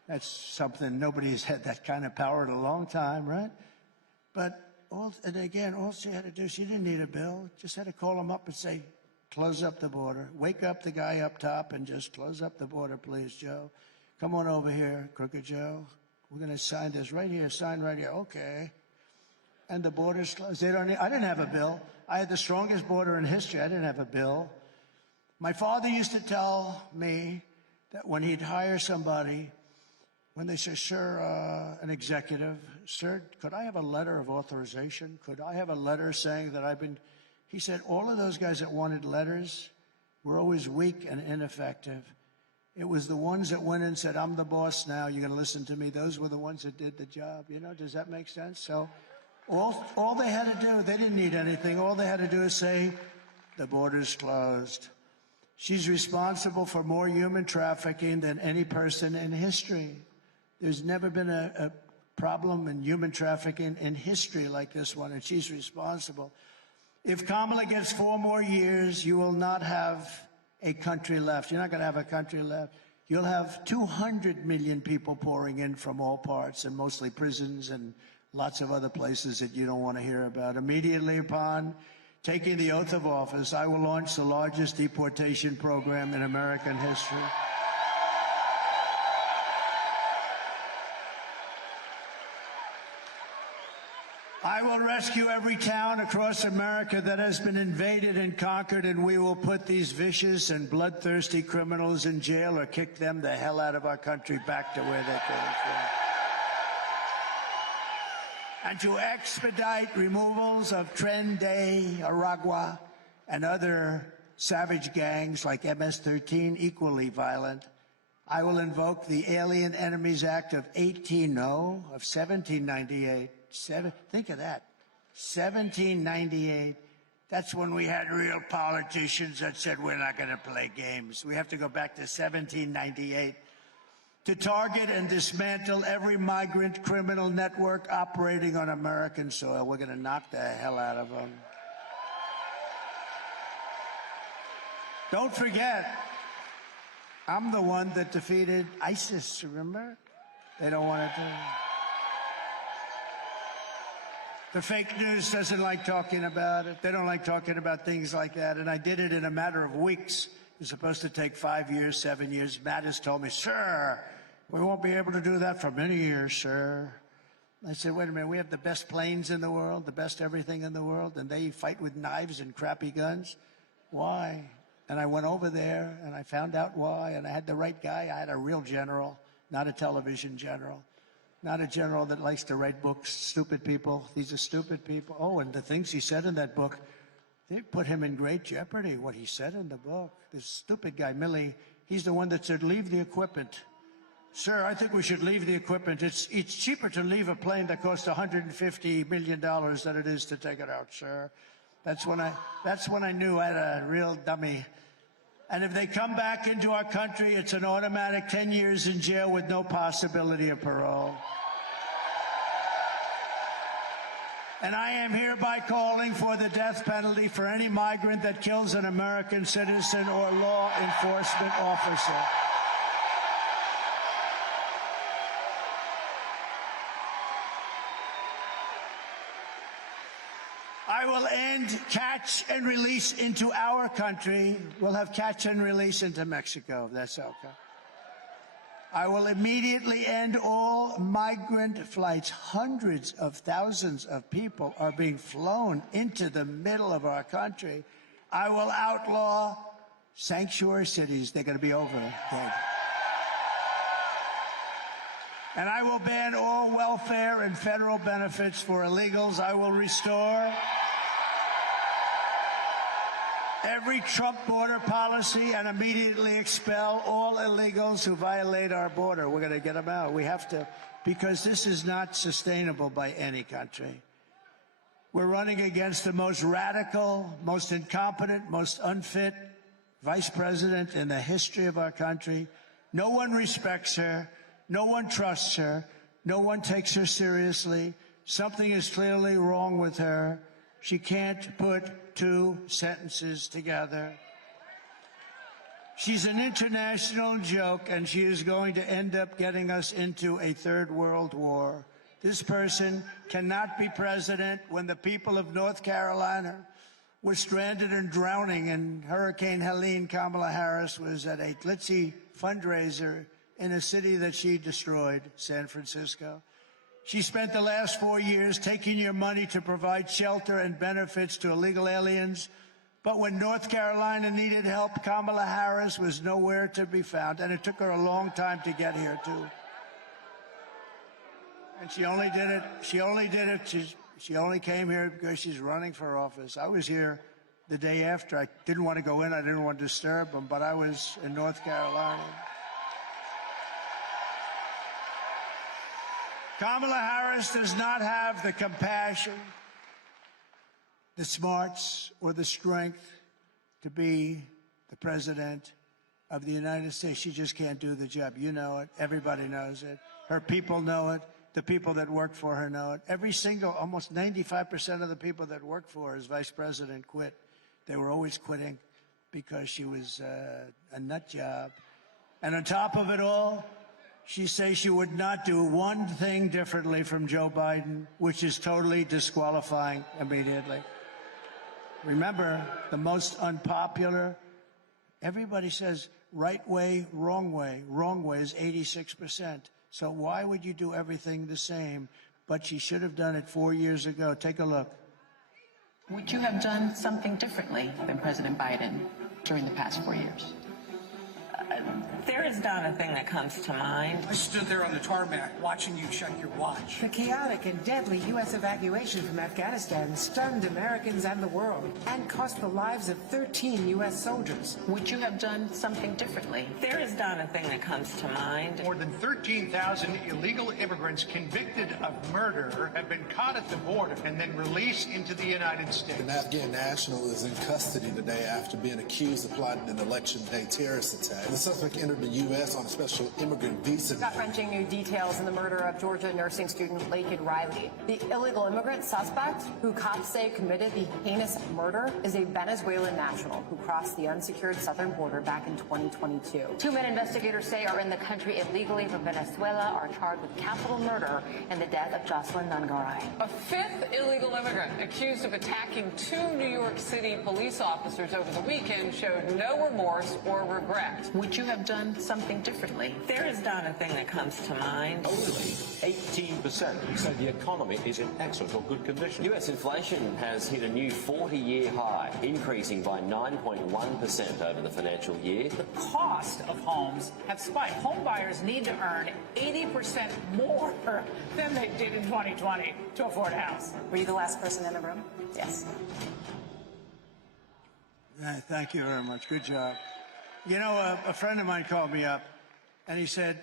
That's something, nobody's had that kind of power in a long time, right? But, all she had to do, she didn't need a bill. Just had to call him up and say, close up the border. Wake up the guy up top and just close up the border, please, Joe. Come on over here, Crooked Joe. We're going to sign this right here, sign right here. Okay. And the border's closed. I didn't have a bill. I had the strongest border in history. I didn't have a bill. My father used to tell me that when he'd hire somebody, when they say, sir, an executive, sir, could I have a letter of authorization? Could I have a letter saying that I've been... He said all of those guys that wanted letters were always weak and ineffective. It was the ones that went in and said, I'm the boss now, you're going to listen to me. Those were the ones that did the job. You know, does that make sense? So all they had to do, they didn't need anything. All they had to do is say, the border's closed. She's responsible for more human trafficking than any person in history. There's never been a problem in human trafficking in history like this one, and she's responsible. If Kamala gets 4 more years, you will not have a country left. You're not going to have a country left. You'll have 200 million people pouring in from all parts, and mostly prisons and lots of other places that you don't want to hear about. Immediately upon taking the oath of office, I will launch the largest deportation program in American history. I will rescue every town across America that has been invaded and conquered, and we will put these vicious and bloodthirsty criminals in jail or kick them the hell out of our country back to where they came from. And to expedite removals of Tren de Aragua and other savage gangs like MS-13, equally violent, I will invoke the Alien Enemies Act of 1798. Think of that, 1798. That's when we had real politicians that said we're not going to play games. We have to go back to 1798 to target and dismantle every migrant criminal network operating on American soil. We're going to knock the hell out of them. Don't forget, I'm the one that defeated ISIS, remember? They don't want to do it. The fake news doesn't like talking about it. They don't like talking about things like that. And I did it in a matter of weeks. It's supposed to take 5 years, 7 years. Mattis told me, sir, we won't be able to do that for many years, sir. I said, wait a minute, we have the best planes in the world, the best everything in the world, and they fight with knives and crappy guns? Why? And I went over there, and I found out why, and I had the right guy. I had a real general, not a television general. Not a general that likes to write books. Stupid people. These are stupid people. Oh, and the things he said in that book, they put him in great jeopardy, what he said in the book. This stupid guy, Milley, he's the one that said, leave the equipment. Sir, I think we should leave the equipment. It's cheaper to leave a plane that costs $150 million than it is to take it out, sir. That's when I knew I had a real dummy. And if they come back into our country, it's an automatic 10 years in jail with no possibility of parole. And I am hereby calling for the death penalty for any migrant that kills an American citizen or law enforcement officer. I will end catch and release into our country. We'll have catch and release into Mexico, if that's okay. I will immediately end all migrant flights. Hundreds of thousands of people are being flown into the middle of our country. I will outlaw sanctuary cities. They're going to be over. And I will ban all welfare and federal benefits for illegals. I will restore every Trump border policy and immediately expel all illegals who violate our border. We're going to get them out. We have to, because this is not sustainable by any country. We're running against the most radical, most incompetent, most unfit vice president in the history of our country. No one respects her. No one trusts her. No one takes her seriously. Something is clearly wrong with her. She can't put two sentences together. She's an international joke, and she is going to end up getting us into a third world war. This person cannot be president when the people of North Carolina were stranded and drowning in Hurricane Helene. Kamala Harris was at a glitzy fundraiser in a city that she destroyed, San Francisco. She spent the last 4 years taking your money to provide shelter and benefits to illegal aliens. But when North Carolina needed help, Kamala Harris was nowhere to be found. And it took her a long time to get here, too. And she only did it. She only came here because she's running for office. I was here the day after. I didn't want to go in. I didn't want to disturb them, but I was in North Carolina. Kamala Harris does not have the compassion, the smarts, or the strength to be the president of the United States. She just can't do the job. You know it. Everybody knows it. Her people know it. The people that work for her know it. Every single, almost 95% of the people that work for her as vice president quit. They were always quitting because she was a nut job. And on top of it all, she says she would not do one thing differently from Joe Biden, which is totally disqualifying immediately. Remember, the most unpopular, everybody says right way. Wrong way is 86%. So why would you do everything the same? But she should have done it 4 years ago. Take a look. Would you have done something differently than President Biden during the past 4 years? There is not a thing that comes to mind. I stood there on the tarmac watching you check your watch. The chaotic and deadly U.S. evacuation from Afghanistan stunned Americans and the world and cost the lives of 13 U.S. soldiers. Would you have done something differently? There is not a thing that comes to mind. More than 13,000 illegal immigrants convicted of murder have been caught at the border and then released into the United States. An Afghan national is in custody today after being accused of plotting an election day terrorist attack. The suspect entered the U.S. on a special immigrant visa. Gut-wrenching new details in the murder of Georgia nursing student Laken Riley. The illegal immigrant suspect, who cops say committed the heinous murder, is a Venezuelan national who crossed the unsecured southern border back in 2022. Two men investigators say are in the country illegally from Venezuela are charged with capital murder in the death of Jocelyn Nungaray. A fifth illegal immigrant accused of attacking two New York City police officers over the weekend showed no remorse or regret. Would you have done something differently? There is not a thing that comes to mind. Only 18% say the economy is in excellent or good condition. U.S. inflation has hit a new 40-year high, increasing by 9.1% over the financial year. The cost of homes have spiked. Home buyers need to earn 80% more than they did in 2020 to afford a house. Were you the last person in the room? Yes. Thank you very much. Good job. You know, a friend of mine called me up, and he said,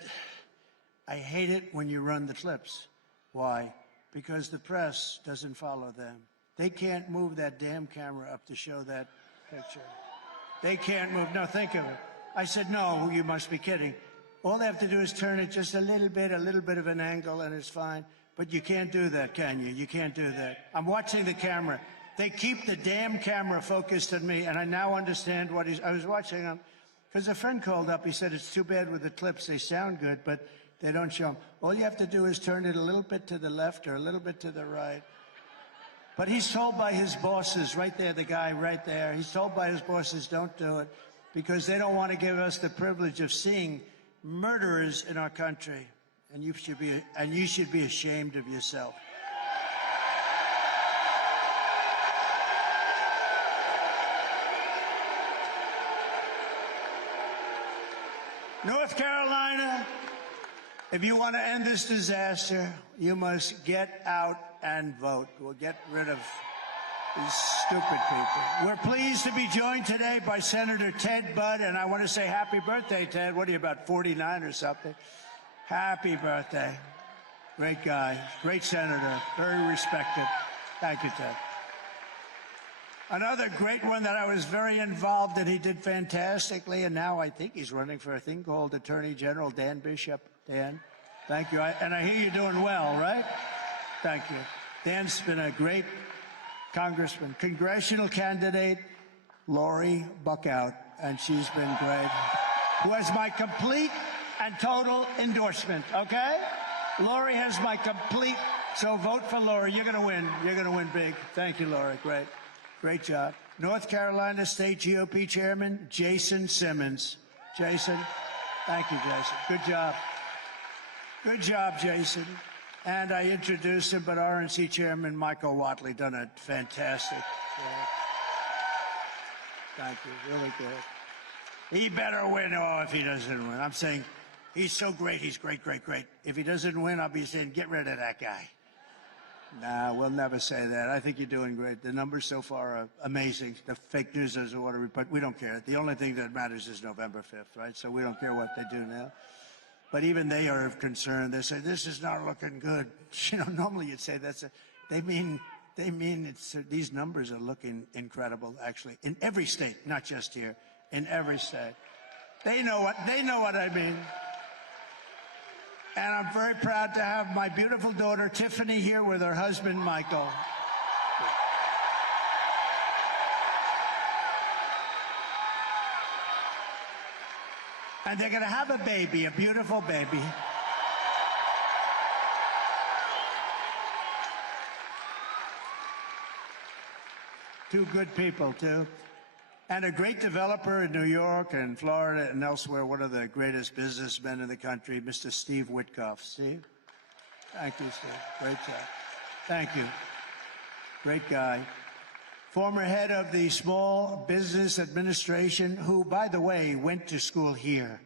I hate it when you run the clips. Why? Because the press doesn't follow them. They can't move that damn camera up to show that picture. They can't move. No, think of it. I said, no, you must be kidding. All they have to do is turn it just a little bit of an angle, and it's fine. But you can't do that, can you? You can't do that. I'm watching the camera. They keep the damn camera focused on me, and I now understand what I was watching them. Because a friend called up, he said, it's too bad with the clips. They sound good, but they don't show them. All you have to do is turn it a little bit to the left or a little bit to the right. But he's told by his bosses, right there, the guy right there, he's told by his bosses, don't do it, because they don't want to give us the privilege of seeing murderers in our country. And you should be ashamed of yourself. North Carolina, if you want to end this disaster, you must get out and vote. We'll get rid of these stupid people. We're pleased to be joined today by Senator Ted Budd, and I want to say happy birthday, Ted. What are you, about 49 or something? Happy birthday. Great guy, great senator, very respected. Thank you, Ted. Another great one that I was very involved in, he did fantastically, and now I think he's running for a thing called Attorney General, Dan Bishop. Dan, thank you. And I hear you're doing well, right? Thank you. Dan's been a great Congressman, congressional candidate Lori Buckout, and she's been great, who has my complete and total endorsement, okay? Lori has my complete, so vote for Lori. You're going to win. You're going to win big. Thank you, Lori. Great. Great job. North Carolina State GOP Chairman Jason Simmons. Jason, thank you, Jason. Good job. Good job, Jason. And I introduced him, but RNC Chairman Michael Watley done a fantastic job. Thank you. Really good. He better win. Oh, if he doesn't win. I'm saying he's so great. He's great, great, great. If he doesn't win, I'll be saying, get rid of that guy. Nah, we'll never say that. I think you're doing great. The numbers so far are amazing. The fake news is what but we don't care. The only thing that matters is November 5th, right? So we don't care what they do now. But even they are concerned. They say, this is not looking good. You know, normally you'd say they mean these numbers are looking incredible, actually, in every state, not just here, in every state. They know what I mean. And I'm very proud to have my beautiful daughter, Tiffany, here with her husband, Michael. And they're going to have a baby, a beautiful baby. Two good people, too. And a great developer in New York and Florida and elsewhere, one of the greatest businessmen in the country, Mr. Steve Witkoff. Steve? Thank you, Steve. Great job. Thank you. Great guy. Former head of the Small Business Administration, who, by the way, went to school here.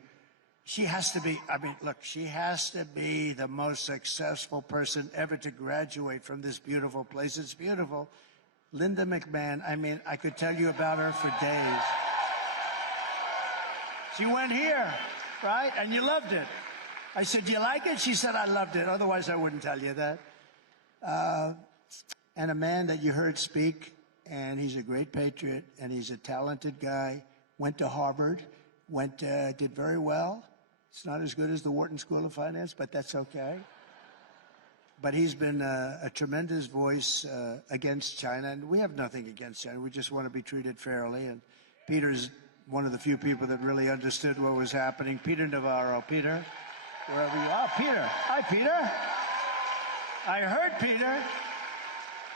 She has to be, she has to be the most successful person ever to graduate from this beautiful place. It's beautiful. Linda McMahon, I could tell you about her for days. She went here, right? And you loved it. I said, do you like it? She said, I loved it. Otherwise, I wouldn't tell you that. And a man that you heard speak, and he's a great patriot, and he's a talented guy, went to Harvard, did very well. It's not as good as the Wharton School of Finance, but that's okay. But he's been a tremendous voice against China, and we have nothing against China. We just want to be treated fairly. And Peter's one of the few people that really understood what was happening. Peter Navarro. Peter, wherever you are. Peter. Hi, Peter. I heard Peter.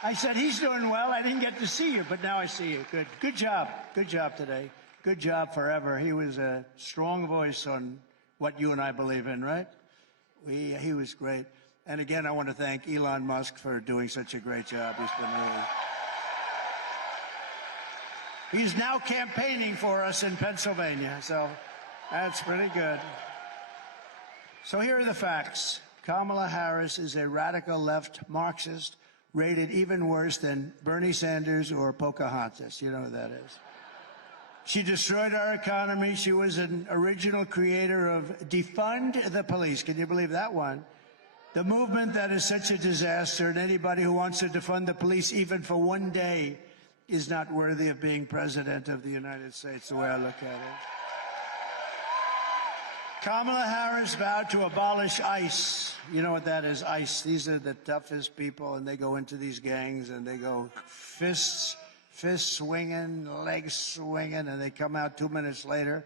I said, he's doing well. I didn't get to see you, but now I see you. Good. Good job. Good job today. Good job forever. He was a strong voice on what you and I believe in, right? He was great. And again, I want to thank Elon Musk for doing such a great job. He's now campaigning for us in Pennsylvania, so that's pretty good. So here are the facts. Kamala Harris is a radical left Marxist, rated even worse than Bernie Sanders or Pocahontas. You know who that is. She destroyed our economy. She was an original creator of Defund the Police. Can you believe that one? The movement that is such a disaster, and anybody who wants to defund the police even for one day is not worthy of being president of the United States, the way I look at it. Kamala Harris vowed to abolish ICE. You know what that is, ICE. These are the toughest people, and they go into these gangs, and they go fists swinging, legs swinging, and they come out 2 minutes later,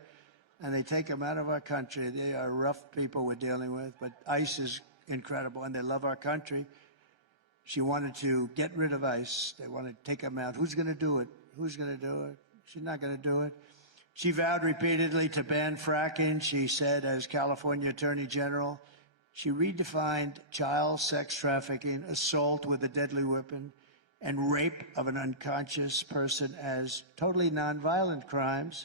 and they take them out of our country. They are rough people we're dealing with, but ICE is incredible, and they love our country. She wanted to get rid of ICE. They want to take them out. Who's going to do it? Who's going to do it? She's not going to do it. She vowed repeatedly to ban fracking. She said, as California Attorney General, she redefined child sex trafficking, assault with a deadly weapon, and rape of an unconscious person as totally nonviolent crimes.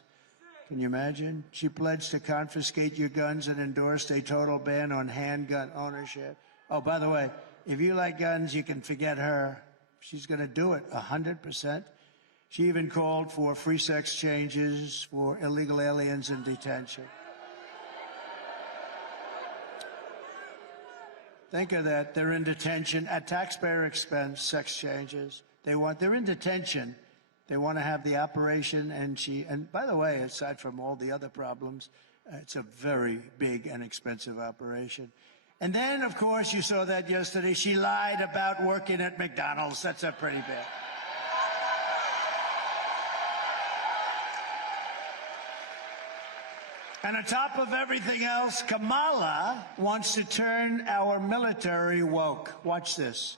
Can you imagine? She pledged to confiscate your guns and endorsed a total ban on handgun ownership. Oh, by the way, if you like guns, you can forget her. She's going to do it 100%. She even called for free sex changes for illegal aliens in detention. Think of that. They're in detention at taxpayer expense, sex changes. They're in detention. They want to have the operation, and by the way, aside from all the other problems, it's a very big and expensive operation. And then, of course, you saw that yesterday. She lied about working at McDonald's. That's a pretty bad. And on top of everything else, Kamala wants to turn our military woke. Watch this.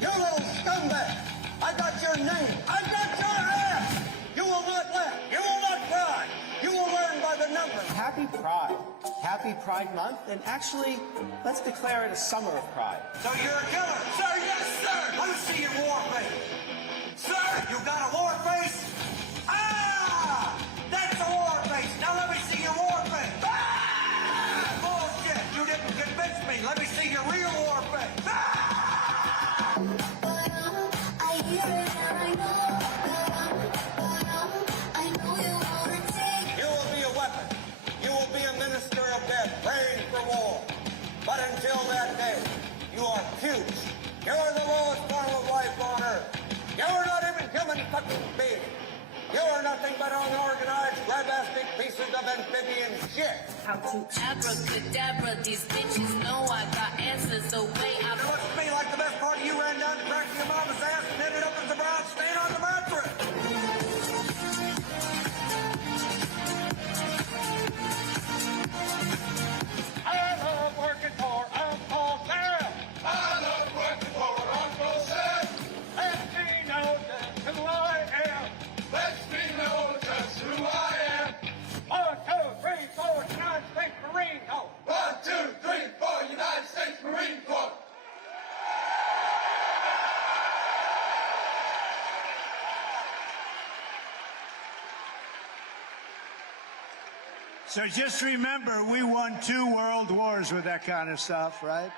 You little scumbag! I got your name! I got your ass! You will not laugh! You will not cry! You will learn by the numbers! Happy Pride. Happy Pride Month. And actually, let's declare it a summer of pride. So you're a killer! Sir, yes, sir! Let me see your war face! Sir, you got a war face? Ah! That's a war face! Now let me see your war face! Ah! Bullshit! You didn't convince me! Let me see your real war face! Ah! You will be a weapon. You will be a minister of death, praying for war. But until that day, you are huge. You are the lowest form of life on earth. You are not even human fucking beings. You are nothing but unorganized, grabastic pieces of amphibian shit. How to abracadabra, these bitches know I got answers, so wait. It looks to me like the best part of you ran down to cracking your mama's ass and ended up as a brown stain on the mattress. I love working for Uncle Sam. I love working for Uncle Sam. Let me know just who I am. Let me know just who I am. 1, 2, 3, 4, United States Marine Corps. 1, 2, 3, 4, United States Marine Corps. So just remember, we won 2 world wars with that kind of stuff, right?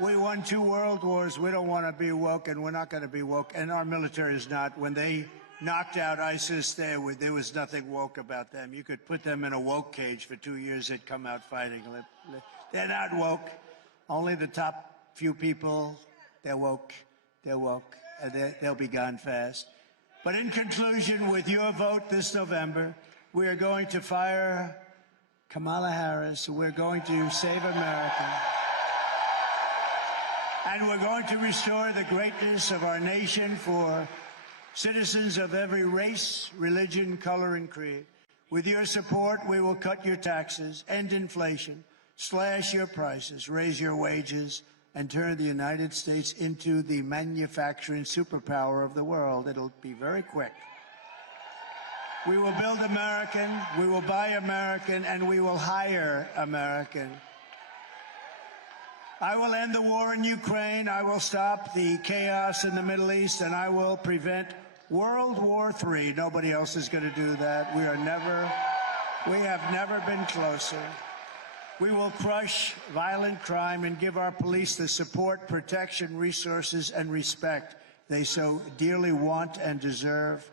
We won 2 world wars. We don't want to be woke, and we're not going to be woke. And our military is not. When they knocked out ISIS, there was nothing woke about them. You could put them in a woke cage for 2 years, they'd come out fighting. They're not woke. Only the top few people, they're woke. They're woke. And they'll be gone fast. But in conclusion, with your vote this November, we are going to fire Kamala Harris. We're going to save America. And we're going to restore the greatness of our nation for citizens of every race, religion, color, and creed. With your support, we will cut your taxes, end inflation, slash your prices, raise your wages, and turn the United States into the manufacturing superpower of the world. It'll be very quick. We will build American, we will buy American, and we will hire American. I will end the war in Ukraine, I will stop the chaos in the Middle East, and I will prevent World War III. Nobody else is going to do that. We have never been closer. We will crush violent crime and give our police the support, protection, resources, and respect they so dearly want and deserve.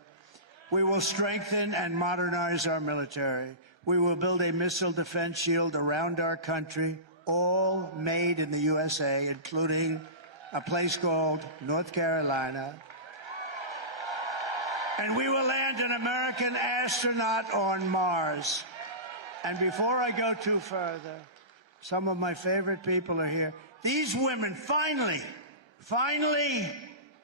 We will strengthen and modernize our military. We will build a missile defense shield around our country, all made in the USA, including a place called North Carolina. And we will land an American astronaut on Mars. And before I go too further, some of my favorite people are here. These women finally,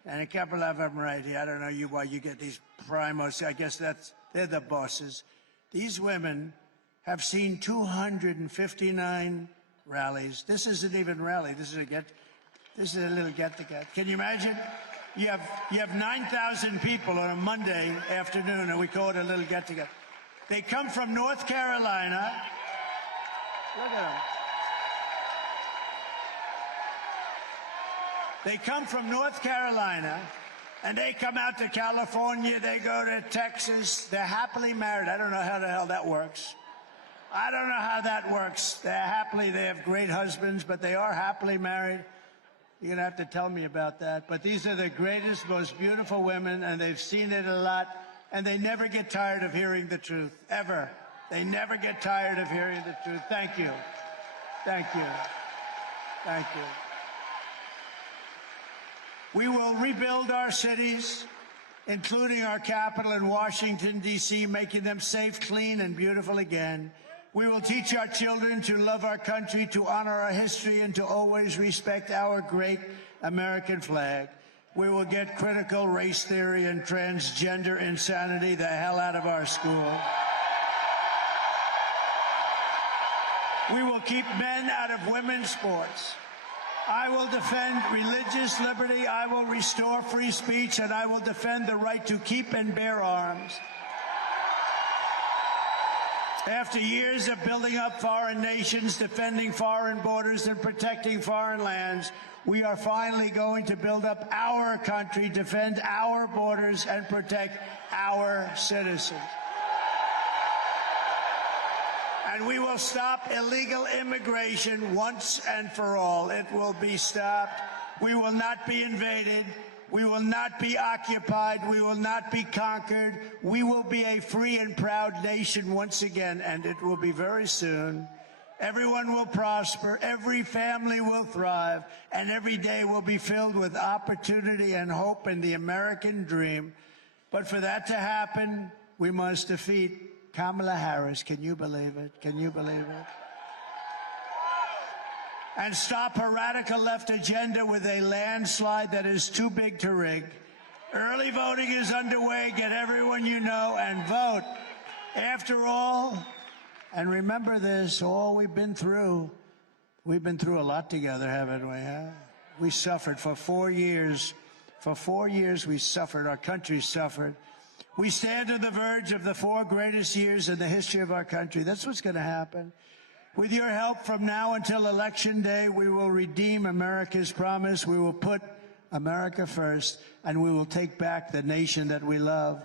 and a couple of them right here. I don't know why you get these primos. I guess they're the bosses. These women have seen 259 rallies. This isn't even a rally. This is a little get-together. Can you imagine? You have 9,000 people on a Monday afternoon, and we call it a little get-together. They come from North Carolina. Look at them. They come from North Carolina, and they come out to California. They go to Texas. They're happily married. I don't know how the hell that works. I don't know how that works. They have great husbands, but they are happily married. You're going to have to tell me about that. But these are the greatest, most beautiful women, and they've seen it a lot, and they never get tired of hearing the truth, ever. They never get tired of hearing the truth. Thank you. Thank you. Thank you. We will rebuild our cities, including our capital in Washington, D.C., making them safe, clean, and beautiful again. We will teach our children to love our country, to honor our history, and to always respect our great American flag. We will get critical race theory and transgender insanity the hell out of our school. We will keep men out of women's sports. I will defend religious liberty. I will restore free speech, and I will defend the right to keep and bear arms. After years of building up foreign nations, defending foreign borders, and protecting foreign lands, we are finally going to build up our country, defend our borders, and protect our citizens. And we will stop illegal immigration once and for all. It will be stopped. We will not be invaded. We will not be occupied. We will not be conquered. We will be a free and proud nation once again, and it will be very soon. Everyone will prosper, every family will thrive, and every day will be filled with opportunity and hope in the American dream. But for that to happen, we must defeat Kamala Harris. Can you believe it? Can you believe it? And stop her radical left agenda with a landslide that is too big to rig. Early voting is underway. Get everyone you know and vote. After all, and remember this, all we've been through a lot together, haven't we? Huh? We suffered for 4 years. For 4 years we suffered. Our country suffered. We stand on the verge of the 4 greatest years in the history of our country. That's what's going to happen. With your help, from now until Election Day, we will redeem America's promise. We will put America first, and we will take back the nation that we love.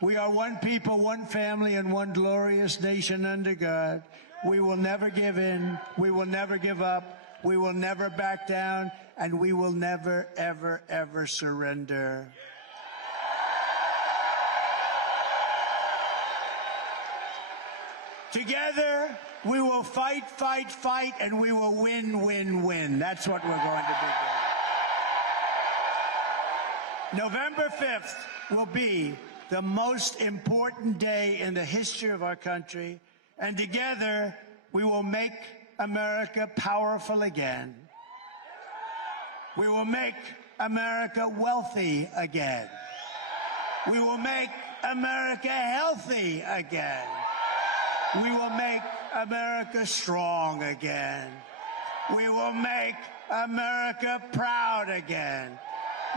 We are one people, one family, and one glorious nation under God. We will never give in. We will never give up. We will never back down, and we will never, ever, ever surrender. Together, we will fight, fight, fight, and we will win, win, win. That's what we're going to be doing. November 5th will be the most important day in the history of our country, and together we will make America powerful again. We will make America wealthy again. We will make America healthy again. We will make America strong again. We will make America proud again.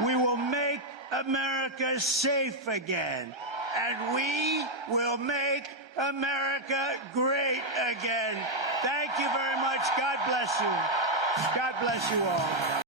We will make America safe again. And we will make America great again. Thank you very much. God bless you. God bless you all.